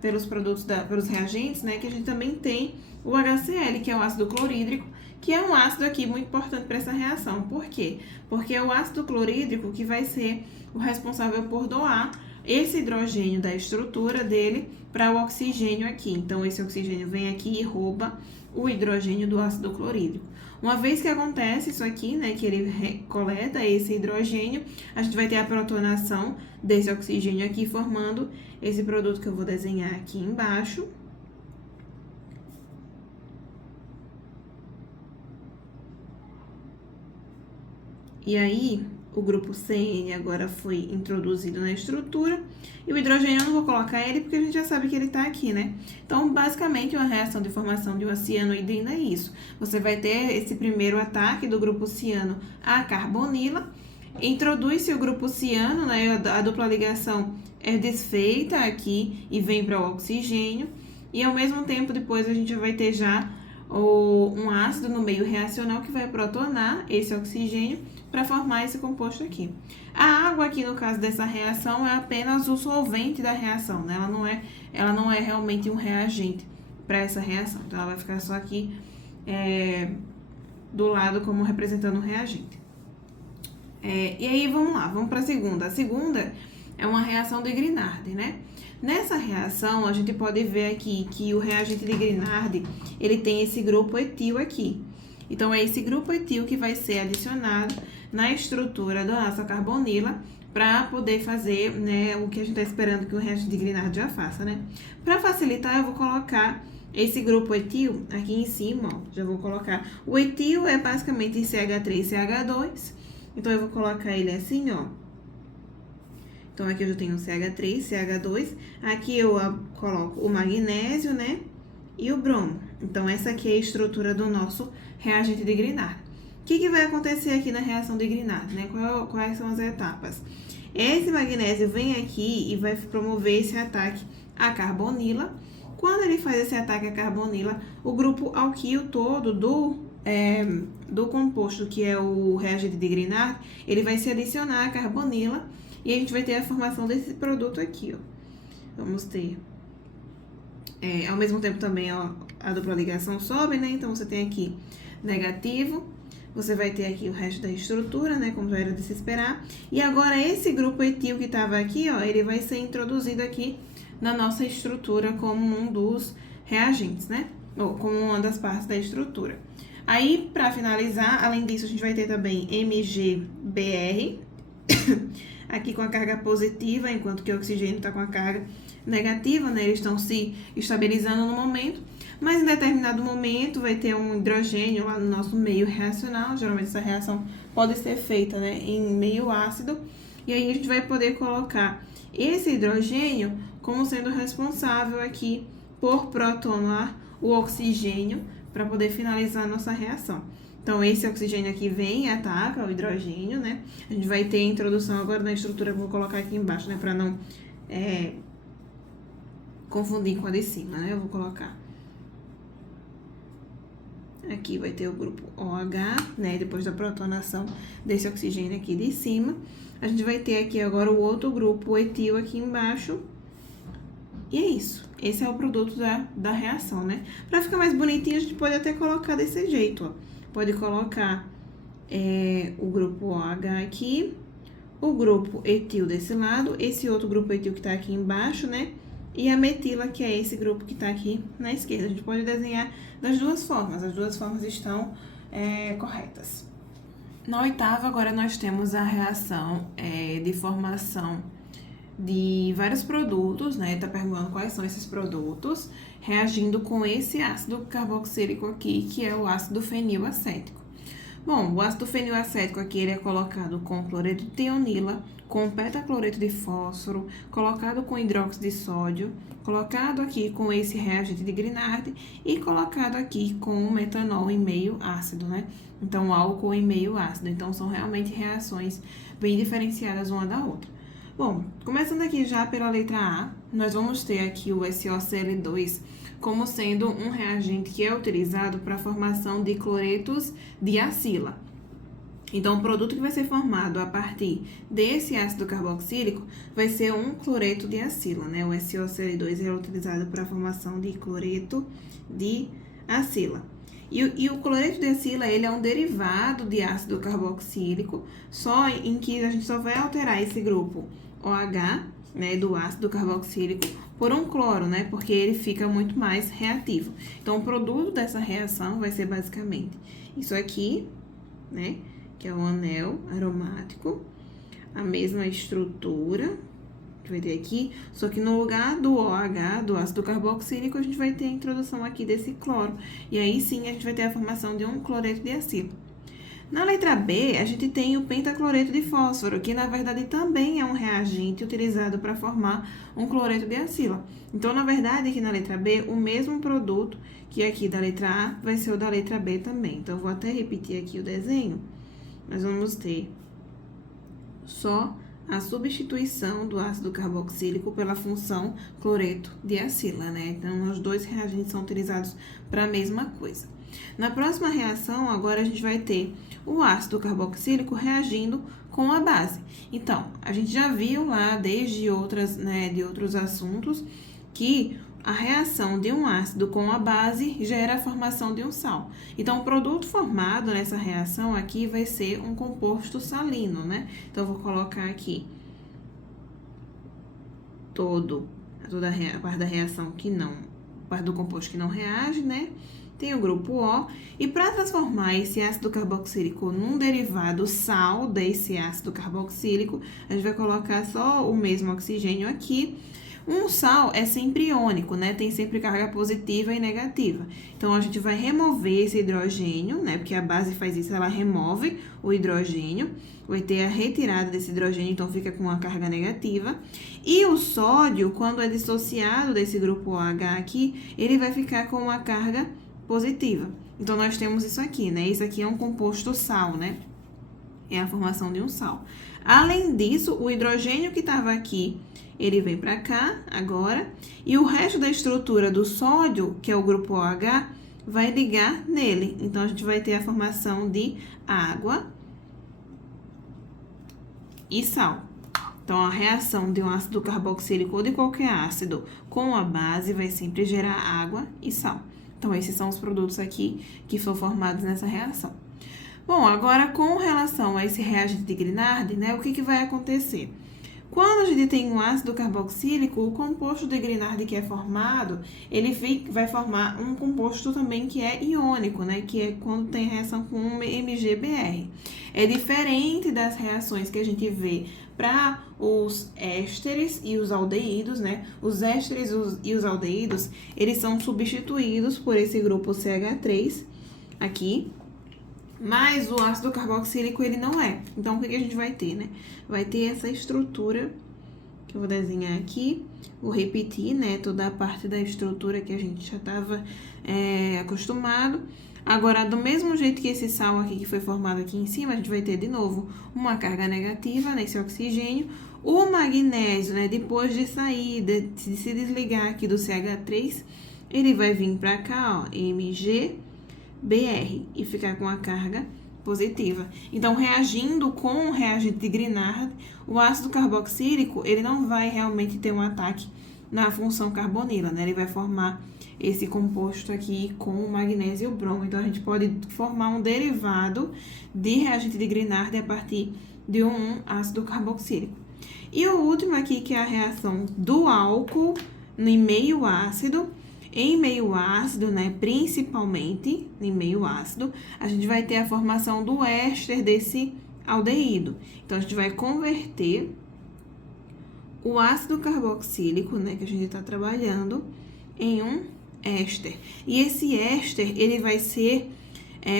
pelos reagentes, né, que a gente também tem o HCl, que é o ácido clorídrico, que é um ácido aqui muito importante para essa reação. Por quê? Porque é o ácido clorídrico que vai ser o responsável por doar esse hidrogênio da estrutura dele para o oxigênio aqui. Então, esse oxigênio vem aqui e rouba o hidrogênio do ácido clorídrico. Uma vez que acontece isso aqui, né, que ele coleta esse hidrogênio, a gente vai ter a protonação desse oxigênio aqui, formando esse produto que eu vou desenhar aqui embaixo. E aí, o grupo CN agora foi introduzido na estrutura. E o hidrogênio eu não vou colocar ele porque a gente já sabe que ele está aqui, né? Então, basicamente, uma reação de formação de uma cianoidina é isso. Você vai ter esse primeiro ataque do grupo ciano à carbonila. Introduz-se o grupo ciano, né? A dupla ligação é desfeita aqui e vem para o oxigênio. E, ao mesmo tempo, depois a gente vai ter já um ácido no meio reacional que vai protonar esse oxigênio para formar esse composto aqui. A água aqui, no caso dessa reação, é apenas o solvente da reação, né? Ela não é realmente um reagente para essa reação. Então, ela vai ficar só aqui do lado como representando o reagente. E aí, vamos lá, vamos para a segunda. A segunda é uma reação de Grignard, né? Nessa reação, a gente pode ver aqui que o reagente de Grignard, ele tem esse grupo etil aqui. Então, é esse grupo etil que vai ser adicionado na estrutura do ácido carbonila para poder fazer, né, o que a gente está esperando que o reagente de Grignard já faça, né? Para facilitar, eu vou colocar esse grupo etil aqui em cima, ó, já vou colocar. O etil é basicamente CH3CH2, então eu vou colocar ele assim, ó. Então, aqui eu já tenho CH3, CH2, aqui eu coloco o magnésio, né, e o bromo. Então, essa aqui é a estrutura do nosso reagente de Grignard. O que vai acontecer aqui na reação de Grignard, né? Quais são as etapas? Esse magnésio vem aqui e vai promover esse ataque à carbonila. Quando ele faz esse ataque à carbonila, o grupo alquil todo do composto, que é o reagente de Grignard, ele vai se adicionar à carbonila e a gente vai ter a formação desse produto aqui, ó. Vamos ter... ao mesmo tempo também, ó, a dupla ligação sobe, né? Então, você tem aqui negativo, você vai ter aqui o resto da estrutura, né? Como já era de se esperar. E agora, esse grupo etil que estava aqui, ó, ele vai ser introduzido aqui na nossa estrutura como um dos reagentes, né? Ou como uma das partes da estrutura. Aí, para finalizar, além disso, a gente vai ter também MgBr, aqui com a carga positiva, enquanto que o oxigênio está com a carga negativa, né? Eles estão se estabilizando no momento, mas em determinado momento vai ter um hidrogênio lá no nosso meio reacional. Geralmente essa reação pode ser feita, né, em meio ácido, e aí a gente vai poder colocar esse hidrogênio como sendo responsável aqui por protonar o oxigênio para poder finalizar a nossa reação. Então, esse oxigênio aqui vem e ataca o hidrogênio, né? A gente vai ter a introdução agora na estrutura, vou colocar aqui embaixo, né? Para não confundir com a de cima, né? Eu vou colocar. Aqui vai ter o grupo OH, né? Depois da protonação desse oxigênio aqui de cima. A gente vai ter aqui agora o outro grupo etil aqui embaixo. E é isso. Esse é o produto da reação, né? Para ficar mais bonitinho, a gente pode até colocar desse jeito, ó. Pode colocar o grupo OH aqui, o grupo etil desse lado, esse outro grupo etil que tá aqui embaixo, né? E a metila, que é esse grupo que tá aqui na esquerda. A gente pode desenhar das duas formas, as duas formas estão corretas. Na oitava, agora nós temos a reação de formação de vários produtos, né? Tá perguntando quais são esses produtos, reagindo com esse ácido carboxílico aqui, que é o ácido fenilacético. Bom, o ácido fenilacético aqui, ele é colocado com cloreto de tionila, com petacloreto de fósforo, colocado com hidróxido de sódio, colocado aqui com esse reagente de Grignard e colocado aqui com o metanol em meio ácido, né? Então, álcool em meio ácido. Então, são realmente reações bem diferenciadas uma da outra. Bom, começando aqui já pela letra A, nós vamos ter aqui o SOCl2 como sendo um reagente que é utilizado para a formação de cloretos de acila. Então, o produto que vai ser formado a partir desse ácido carboxílico vai ser um cloreto de acila, né? O SOCl2 é utilizado para a formação de cloreto de acila. E o cloreto de acila, ele é um derivado de ácido carboxílico, só em que a gente só vai alterar esse grupo OH, né, do ácido carboxílico, por um cloro, né, porque ele fica muito mais reativo. Então, o produto dessa reação vai ser basicamente isso aqui, né, que é o anel aromático, a mesma estrutura que vai ter aqui, só que no lugar do OH, do ácido carboxílico, a gente vai ter a introdução aqui desse cloro. E aí sim a gente vai ter a formação de um cloreto de acila. Na letra B, a gente tem o pentacloreto de fósforo, que na verdade também é um reagente utilizado para formar um cloreto de acila. Então, na verdade, aqui na letra B, o mesmo produto que aqui da letra A vai ser o da letra B também. Então, eu vou até repetir aqui o desenho. Nós vamos ter só a substituição do ácido carboxílico pela função cloreto de acila, né? Então, os dois reagentes são utilizados para a mesma coisa. Na próxima reação, agora a gente vai ter o ácido carboxílico reagindo com a base. Então, a gente já viu lá, desde de outros assuntos, que a reação de um ácido com a base gera a formação de um sal. Então, o produto formado nessa reação aqui vai ser um composto salino, né? Então, eu vou colocar aqui toda a parte da reação que não, parte do composto que não reage, né? Tem o grupo O, e para transformar esse ácido carboxílico num derivado sal desse ácido carboxílico, a gente vai colocar só o mesmo oxigênio aqui. Um sal é sempre iônico, né? Tem sempre carga positiva e negativa. Então, a gente vai remover esse hidrogênio, né? Porque a base faz isso, ela remove o hidrogênio. Vai ter a retirada desse hidrogênio, então fica com uma carga negativa. E o sódio, quando é dissociado desse grupo OH aqui, ele vai ficar com uma carga positiva. Então, nós temos isso aqui, né? Isso aqui é um composto sal, né? É a formação de um sal. Além disso, o hidrogênio que estava aqui, ele vem para cá agora, e o resto da estrutura do sódio, que é o grupo OH, vai ligar nele. Então, a gente vai ter a formação de água e sal. Então, a reação de um ácido carboxílico ou de qualquer ácido com a base vai sempre gerar água e sal. Então, esses são os produtos aqui que são formados nessa reação. Bom, agora com relação a esse reagente de Grignard, né, o que vai acontecer? Quando a gente tem um ácido carboxílico, o composto de Grignard que é formado, ele vai formar um composto também que é iônico, né, que é quando tem reação com MgBr. É diferente das reações que a gente vê para os ésteres e os aldeídos, né? Os ésteres e os aldeídos, eles são substituídos por esse grupo CH3 aqui, mas o ácido carboxílico, ele não é. Então, o que a gente vai ter, né? Vai ter essa estrutura, que eu vou desenhar aqui. Vou repetir, né? Toda a parte da estrutura que a gente já estava acostumado. Agora, do mesmo jeito que esse sal aqui que foi formado aqui em cima, a gente vai ter de novo uma carga negativa nesse oxigênio. O magnésio, né? Depois de sair, de se desligar aqui do CH3, ele vai vir para cá, ó, MgBr, e ficar com a carga positiva. Então, reagindo com o reagente de Grignard, o ácido carboxílico, ele não vai realmente ter um ataque na função carbonila, né? Ele vai formar esse composto aqui com o magnésio e o bromo. Então, a gente pode formar um derivado de reagente de Grignard a partir de um ácido carboxílico. E o último aqui, que é a reação do álcool em meio ácido. Em meio ácido, né, principalmente em meio ácido, a gente vai ter a formação do éster desse aldeído. Então, a gente vai converter o ácido carboxílico, né, que a gente está trabalhando, em um éster. E esse éster, ele vai ser,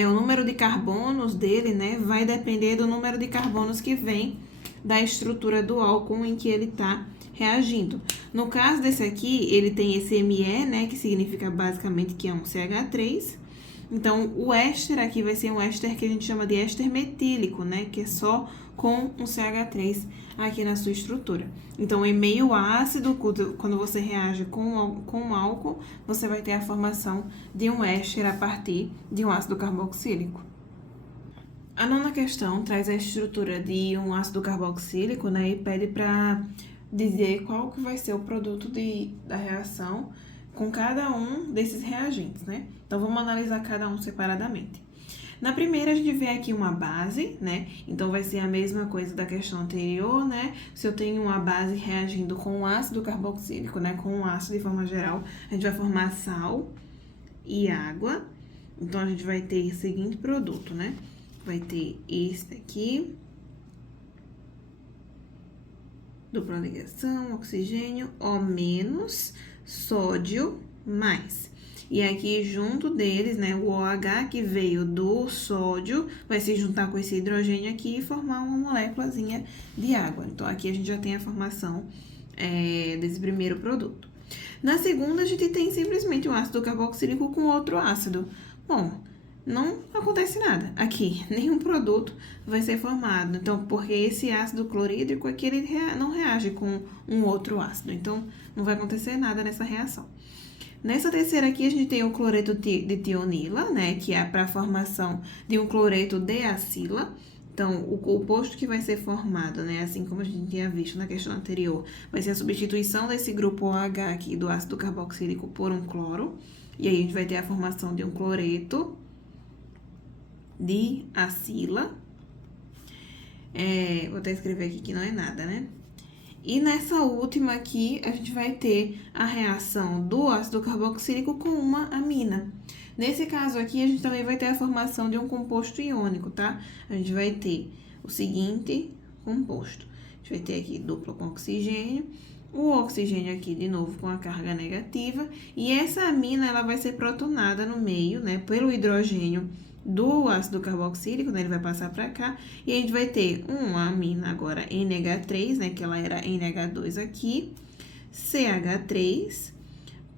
o número de carbonos dele, né, vai depender do número de carbonos que vem da estrutura do álcool em que ele está reagindo. No caso desse aqui, ele tem esse Me, né, que significa basicamente que é um CH3. Então, o éster aqui vai ser um éster que a gente chama de éster metílico, né, que é só com um CH3 aqui na sua estrutura. Então, em meio ácido, quando você reage com álcool, você vai ter a formação de um éster a partir de um ácido carboxílico. A nona questão traz a estrutura de um ácido carboxílico, né, e pede para dizer qual que vai ser o produto da reação com cada um desses reagentes, né? Então, vamos analisar cada um separadamente. Na primeira, a gente vê aqui uma base, né? Então, vai ser a mesma coisa da questão anterior, né? Se eu tenho uma base reagindo com o ácido carboxílico, né? Com o ácido de forma geral, a gente vai formar sal e água. Então, a gente vai ter o seguinte produto, né? Vai ter este aqui, dupla ligação, oxigênio, O menos, sódio mais. E aqui junto deles, né, o OH que veio do sódio vai se juntar com esse hidrogênio aqui e formar uma moléculazinha de água. Então, aqui a gente já tem a formação desse primeiro produto. Na segunda, a gente tem simplesmente um ácido carboxílico com outro ácido. Bom, não acontece nada aqui, nenhum produto vai ser formado. Então, porque esse ácido clorídrico aqui, ele não reage com um outro ácido. Então, não vai acontecer nada nessa reação. Nessa terceira aqui, a gente tem o cloreto de tionila, né, que é para a formação de um cloreto de acila, Então, o composto que vai ser formado, né, assim como a gente tinha visto na questão anterior, vai ser a substituição desse grupo OH aqui do ácido carboxílico por um cloro. E aí, a gente vai ter a formação de um cloreto de acila. Vou até escrever aqui que não é nada, né? E nessa última aqui, a gente vai ter a reação do ácido carboxílico com uma amina. Nesse caso aqui, a gente também vai ter a formação de um composto iônico, tá? A gente vai ter o seguinte composto. A gente vai ter aqui duplo com oxigênio, o oxigênio aqui de novo com a carga negativa, e essa amina, ela vai ser protonada no meio, né, pelo hidrogênio do ácido carboxílico, né, ele vai passar para cá, e a gente vai ter uma amina agora NH3, né, que ela era NH2 aqui, CH3,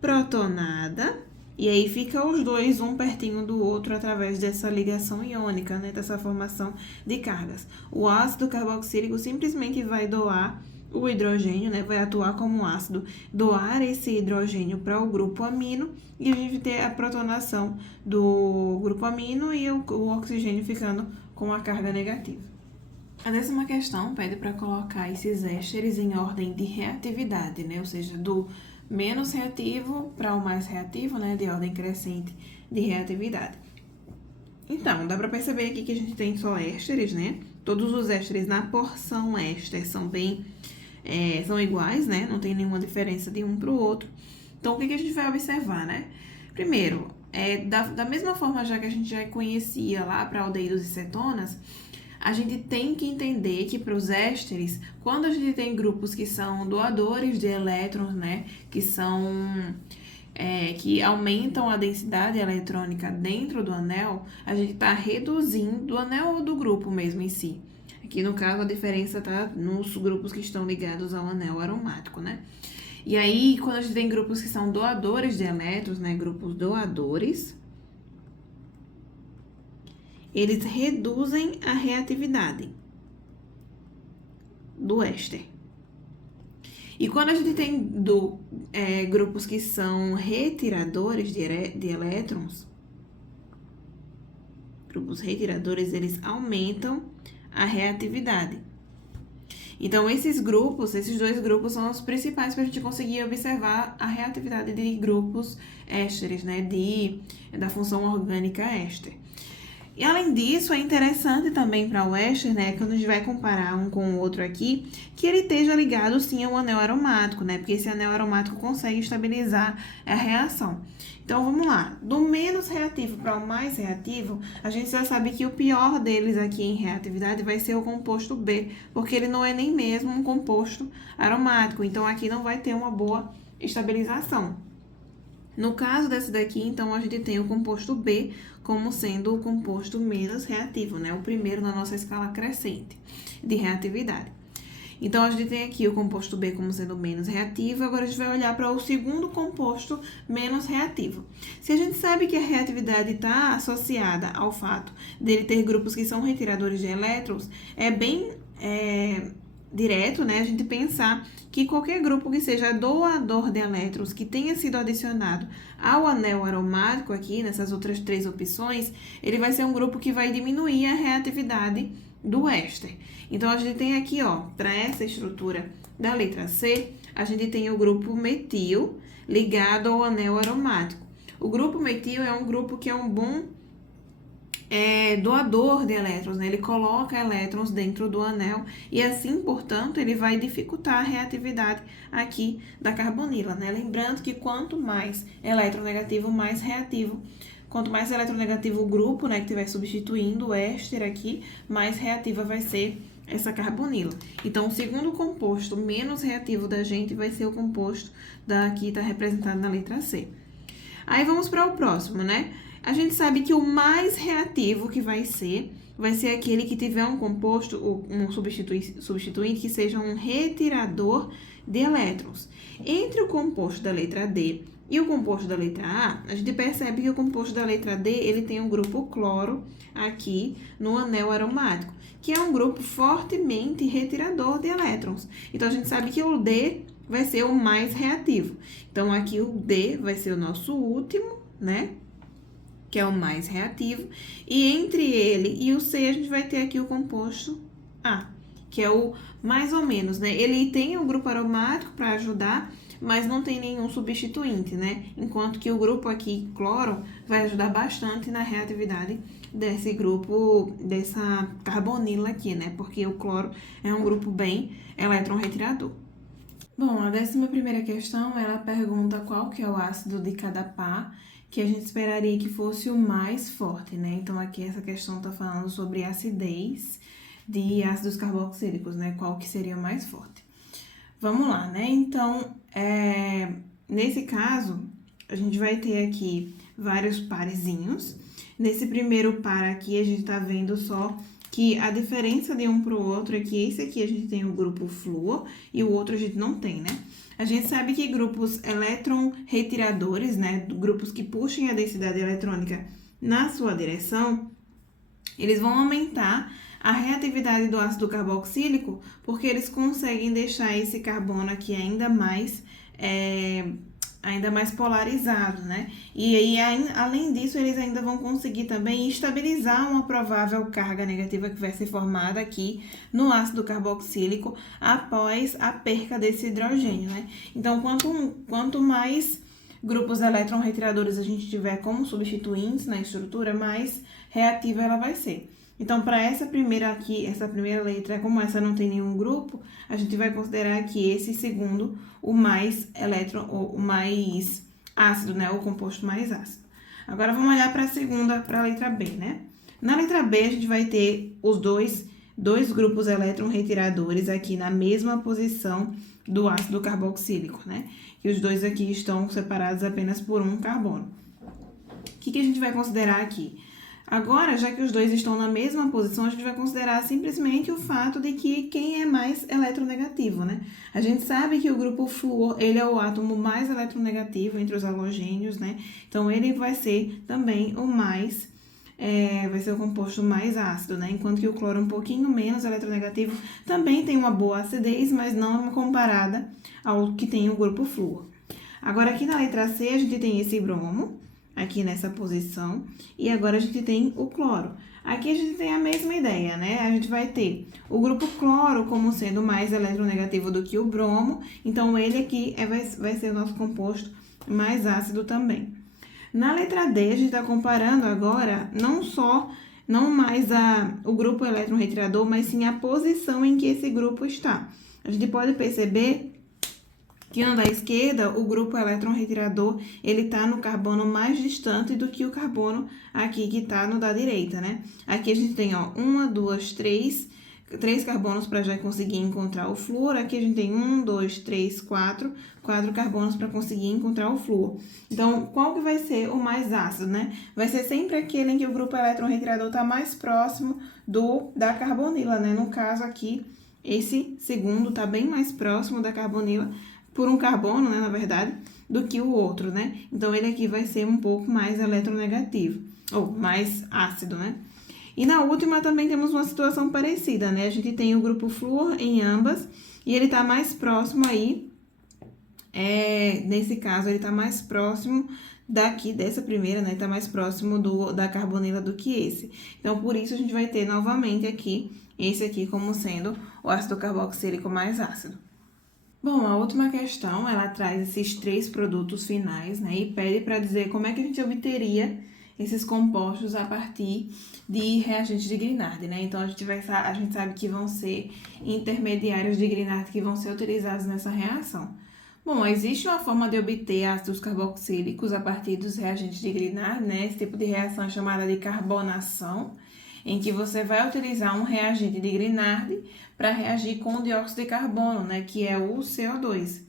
protonada, e aí fica os dois, um pertinho do outro, através dessa ligação iônica, né, dessa formação de cargas. O ácido carboxílico simplesmente vai doar o hidrogênio, né, vai atuar como ácido, doar esse hidrogênio para o grupo amino, e a gente ter a protonação do grupo amino e o oxigênio ficando com a carga negativa. A 10ª questão pede para colocar esses ésteres em ordem de reatividade, né, ou seja, do menos reativo para o mais reativo, né, de ordem crescente de reatividade. Então, dá para perceber aqui que a gente tem só ésteres, né? Todos os ésteres na porção éster são são iguais, né? Não tem nenhuma diferença de um para o outro. Então, o que a gente vai observar, né? Primeiro, da mesma forma já que a gente já conhecia lá para aldeídos e cetonas, a gente tem que entender que para os ésteres, quando a gente tem grupos que são doadores de elétrons, né, que aumentam a densidade eletrônica dentro do anel, a gente está reduzindo o anel ou do grupo mesmo em si. Aqui, no caso, a diferença está nos grupos que estão ligados ao anel aromático, né? E aí, quando a gente tem grupos que são doadores de elétrons, né, grupos doadores, eles reduzem a reatividade do éster. E quando a gente tem grupos que são retiradores de elétrons, grupos retiradores, eles aumentam a reatividade. Então, esses dois grupos são os principais para a gente conseguir observar a reatividade de grupos ésteres, né, da função orgânica éster. E além disso, é interessante também para o éster, né, quando a gente vai comparar um com o outro aqui, que ele esteja ligado sim ao anel aromático, né, porque esse anel aromático consegue estabilizar a reação. Então, vamos lá. Do menos reativo para o mais reativo, a gente já sabe que o pior deles aqui em reatividade vai ser o composto B, porque ele não é nem mesmo um composto aromático, então aqui não vai ter uma boa estabilização. No caso desse daqui, então, a gente tem o composto B como sendo o composto menos reativo, né? O primeiro na nossa escala crescente de reatividade. Então, a gente tem aqui o composto B como sendo menos reativo. Agora, a gente vai olhar para o segundo composto menos reativo. Se a gente sabe que a reatividade está associada ao fato dele ter grupos que são retiradores de elétrons, é bem direto, né, a gente pensar que qualquer grupo que seja doador de elétrons que tenha sido adicionado ao anel aromático aqui, nessas outras 3 opções, ele vai ser um grupo que vai diminuir a reatividade do éster. Então, a gente tem aqui, ó, para essa estrutura da letra C, a gente tem o grupo metil ligado ao anel aromático. O grupo metil é um grupo que é um bom doador de elétrons, né? Ele coloca elétrons dentro do anel e assim, portanto, ele vai dificultar a reatividade aqui da carbonila, né? Lembrando que quanto mais eletronegativo, mais reativo. Quanto mais eletronegativo o grupo, né, que estiver substituindo o éster aqui, mais reativa vai ser essa carbonila. Então, o segundo composto menos reativo da gente vai ser o composto que está representado na letra C. Aí, vamos para o próximo, né? A gente sabe que o mais reativo que vai ser aquele que tiver um composto, um substituinte que seja um retirador de elétrons. Entre o composto da letra D e o composto da letra A, a gente percebe que o composto da letra D, ele tem um grupo cloro aqui no anel aromático, que é um grupo fortemente retirador de elétrons. Então, a gente sabe que o D vai ser o mais reativo. Então, aqui o D vai ser o nosso último, né? que é o mais reativo, e entre ele e o C a gente vai ter aqui o composto A, que é o mais ou menos, né? Ele tem o grupo aromático para ajudar, mas não tem nenhum substituinte, né? Enquanto que o grupo aqui, cloro, vai ajudar bastante na reatividade desse grupo, dessa carbonila aqui, né? Porque o cloro é um grupo bem elétron-retirador. Bom, a 11ª questão, ela pergunta qual que é o ácido de cada par, que a gente esperaria que fosse o mais forte, né? Então, aqui essa questão tá falando sobre acidez de ácidos carboxílicos, né? Qual que seria o mais forte. Vamos lá, né? Então, nesse caso, a gente vai ter aqui vários parezinhos. Nesse primeiro par aqui, a gente tá vendo só que a diferença de um para o outro é que esse aqui a gente tem o grupo flúor e o outro a gente não tem, né? A gente sabe que grupos elétron-retiradores, né, grupos que puxem a densidade eletrônica na sua direção, eles vão aumentar a reatividade do ácido carboxílico porque eles conseguem deixar esse carbono aqui ainda mais polarizado, né? E aí, além disso, eles ainda vão conseguir também estabilizar uma provável carga negativa que vai ser formada aqui no ácido carboxílico após a perca desse hidrogênio, né? Então, quanto mais grupos elétron-retiradores a gente tiver como substituintes na estrutura, mais reativa ela vai ser. Então, para essa primeira letra, como essa não tem nenhum grupo, a gente vai considerar aqui esse segundo o mais o mais ácido, né? O composto mais ácido. Agora, vamos olhar para a letra B, né? Na letra B, a gente vai ter os dois grupos elétron-retiradores aqui na mesma posição do ácido carboxílico, né? E os dois aqui estão separados apenas por um carbono. O que a gente vai considerar aqui? Agora, já que os dois estão na mesma posição, a gente vai considerar simplesmente o fato de que quem é mais eletronegativo, né? A gente sabe que o grupo flúor, ele é o átomo mais eletronegativo entre os halogênios, né? Então, ele vai ser também o mais, vai ser o composto mais ácido, né? Enquanto que o cloro é um pouquinho menos eletronegativo, também tem uma boa acidez, mas não comparada ao que tem o grupo flúor. Agora, aqui na letra C, a gente tem esse bromo, aqui nessa posição, e agora a gente tem o cloro. Aqui a gente tem a mesma ideia, né? A gente vai ter o grupo cloro como sendo mais eletronegativo do que o bromo, então ele aqui vai ser o nosso composto mais ácido também. Na letra D, a gente está comparando agora não mais o grupo eletron-retirador, mas sim a posição em que esse grupo está. A gente pode perceber que no da esquerda, o grupo elétron-retirador, ele está no carbono mais distante do que o carbono aqui que está no da direita, né? Aqui a gente tem, ó, 1, 2, 3 carbonos para já conseguir encontrar o flúor. Aqui a gente tem 1, 2, 3, 4 carbonos para conseguir encontrar o flúor. Então, qual que vai ser o mais ácido, né? Vai ser sempre aquele em que o grupo elétron-retirador está mais próximo da carbonila, né? No caso aqui, esse segundo está bem mais próximo da carbonila, por um carbono, né, na verdade, do que o outro, né? Então, ele aqui vai ser um pouco mais eletronegativo, ou mais ácido, né? E na última também temos uma situação parecida, né? A gente tem o grupo flúor em ambas, e ele tá mais próximo aí, nesse caso, ele tá mais próximo dessa primeira, né? Tá mais próximo da carbonila do que esse. Então, por isso, a gente vai ter novamente aqui, esse aqui como sendo o ácido carboxílico mais ácido. Bom, a última questão, ela traz esses 3 produtos finais, né, e pede para dizer como é que a gente obteria esses compostos a partir de reagentes de Grignard, né? Então, a gente sabe que vão ser intermediários de Grignard que vão ser utilizados nessa reação. Bom, existe uma forma de obter ácidos carboxílicos a partir dos reagentes de Grignard, né? Esse tipo de reação é chamada de carbonação, em que você vai utilizar um reagente de Grignard para reagir com o dióxido de carbono, né, que é o CO2.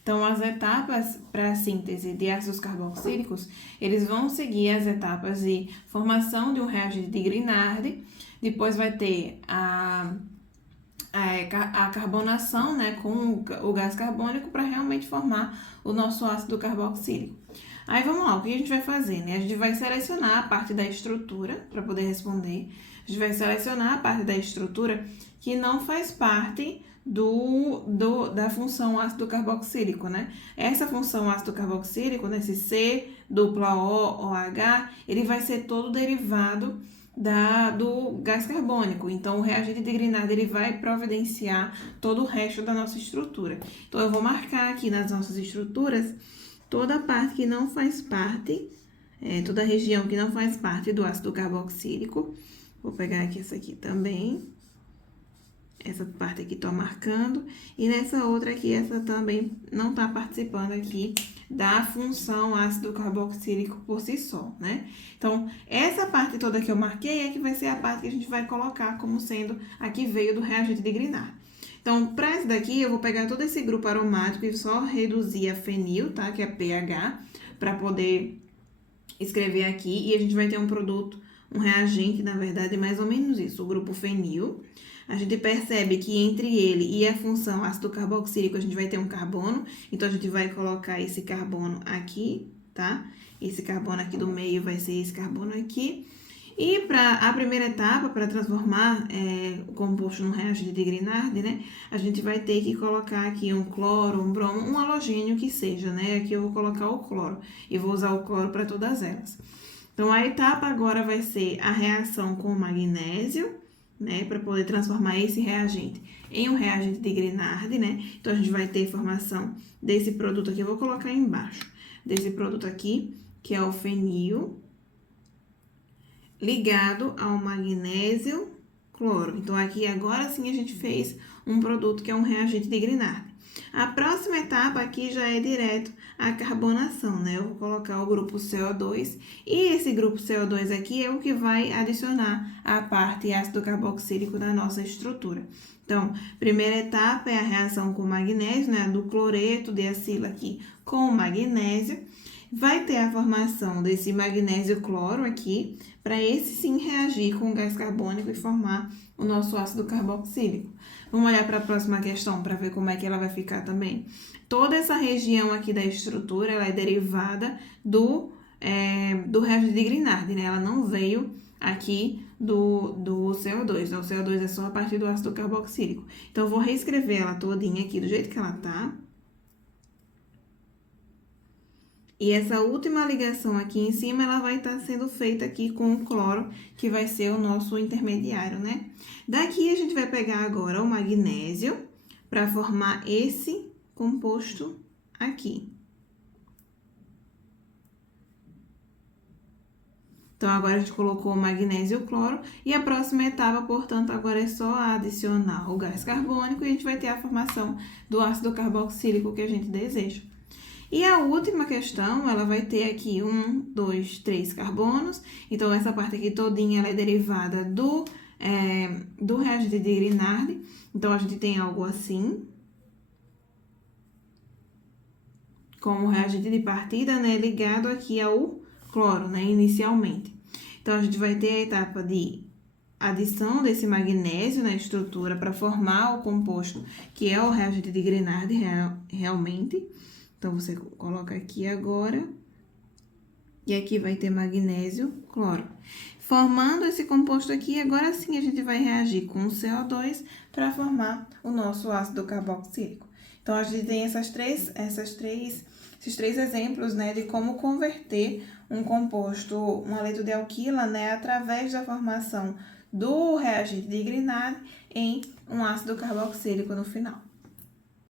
Então, as etapas para a síntese de ácidos carboxílicos, eles vão seguir as etapas de formação de um reagente de Grignard, depois vai ter a carbonação, né, com o gás carbônico para realmente formar o nosso ácido carboxílico. Aí vamos lá, o que a gente vai fazer, né? A gente vai selecionar a parte da estrutura para poder responder. A gente vai selecionar a parte da estrutura que não faz parte da função ácido carboxílico, né? Essa função ácido carboxílico, nesse C, dupla O, OH, ele vai ser todo derivado do gás carbônico. Então, o reagente de Grignard, ele vai providenciar todo o resto da nossa estrutura. Então, eu vou marcar aqui nas nossas estruturas toda a parte que não faz parte, toda a região que não faz parte do ácido carboxílico. Vou pegar aqui essa aqui também. Essa parte aqui tô marcando. E nessa outra aqui, essa também não tá participando aqui da função ácido carboxílico por si só, né? Então, essa parte toda que eu marquei é que vai ser a parte que a gente vai colocar como sendo a que veio do reagente de Grignard. Então, para esse daqui, eu vou pegar todo esse grupo aromático e só reduzir a fenil, tá? Que é pH, para poder escrever aqui. E a gente vai ter um produto, um reagente, na verdade, mais ou menos isso, o grupo fenil. A gente percebe que entre ele e a função ácido carboxílico, a gente vai ter um carbono. Então, a gente vai colocar esse carbono aqui, tá? Esse carbono aqui do meio vai ser esse carbono aqui. E para a primeira etapa, para transformar o composto num reagente de Grignard, né? A gente vai ter que colocar aqui um cloro, um bromo, um halogênio que seja, né? Aqui eu vou colocar o cloro e vou usar o cloro para todas elas. Então, a etapa agora vai ser a reação com o magnésio, né, para poder transformar esse reagente em um reagente de Grignard, né? Então, a gente vai ter formação desse produto aqui, eu vou colocar embaixo, desse produto aqui, que é o fenil, ligado ao magnésio cloro. Então, aqui agora sim a gente fez um produto que é um reagente de Grignard. A próxima etapa aqui já é direto a carbonação, né? Eu vou colocar o grupo CO2 e esse grupo CO2 aqui é o que vai adicionar a parte ácido carboxílico da nossa estrutura. Então, primeira etapa é a reação com o magnésio, né? Do cloreto de acila aqui com o magnésio. Vai ter a formação desse magnésio cloro aqui, para esse sim reagir com o gás carbônico e formar o nosso ácido carboxílico. Vamos olhar para a próxima questão para ver como é que ela vai ficar também. Toda essa região aqui da estrutura, ela é derivada do reagente de Grignard, né? Ela não veio aqui do CO2, né? O CO2 é só a partir do ácido carboxílico. Então, eu vou reescrever ela todinha aqui do jeito que ela tá. E essa última ligação aqui em cima, ela vai estar sendo feita aqui com o cloro, que vai ser o nosso intermediário, né? Daqui, a gente vai pegar agora o magnésio para formar esse composto aqui. Então, agora a gente colocou o magnésio e o cloro. E a próxima etapa, portanto, agora é só adicionar o gás carbônico e a gente vai ter a formação do ácido carboxílico que a gente deseja. E a última questão, ela vai ter aqui 1, 2, 3 carbonos. Então, essa parte aqui todinha, ela é derivada do reagente de Grignard. Então, a gente tem algo assim, como reagente de partida, né, ligado aqui ao cloro, né, inicialmente. Então, a gente vai ter a etapa de adição desse magnésio na estrutura para formar o composto, que é o reagente de Grignard realmente. Então, você coloca aqui agora, e aqui vai ter magnésio, cloro. Formando esse composto aqui, agora sim a gente vai reagir com o CO2 para formar o nosso ácido carboxílico. Então, a gente tem esses três exemplos, né, de como converter um composto, um haleto de alquila, né, através da formação do reagente de Grignard em um ácido carboxílico no final.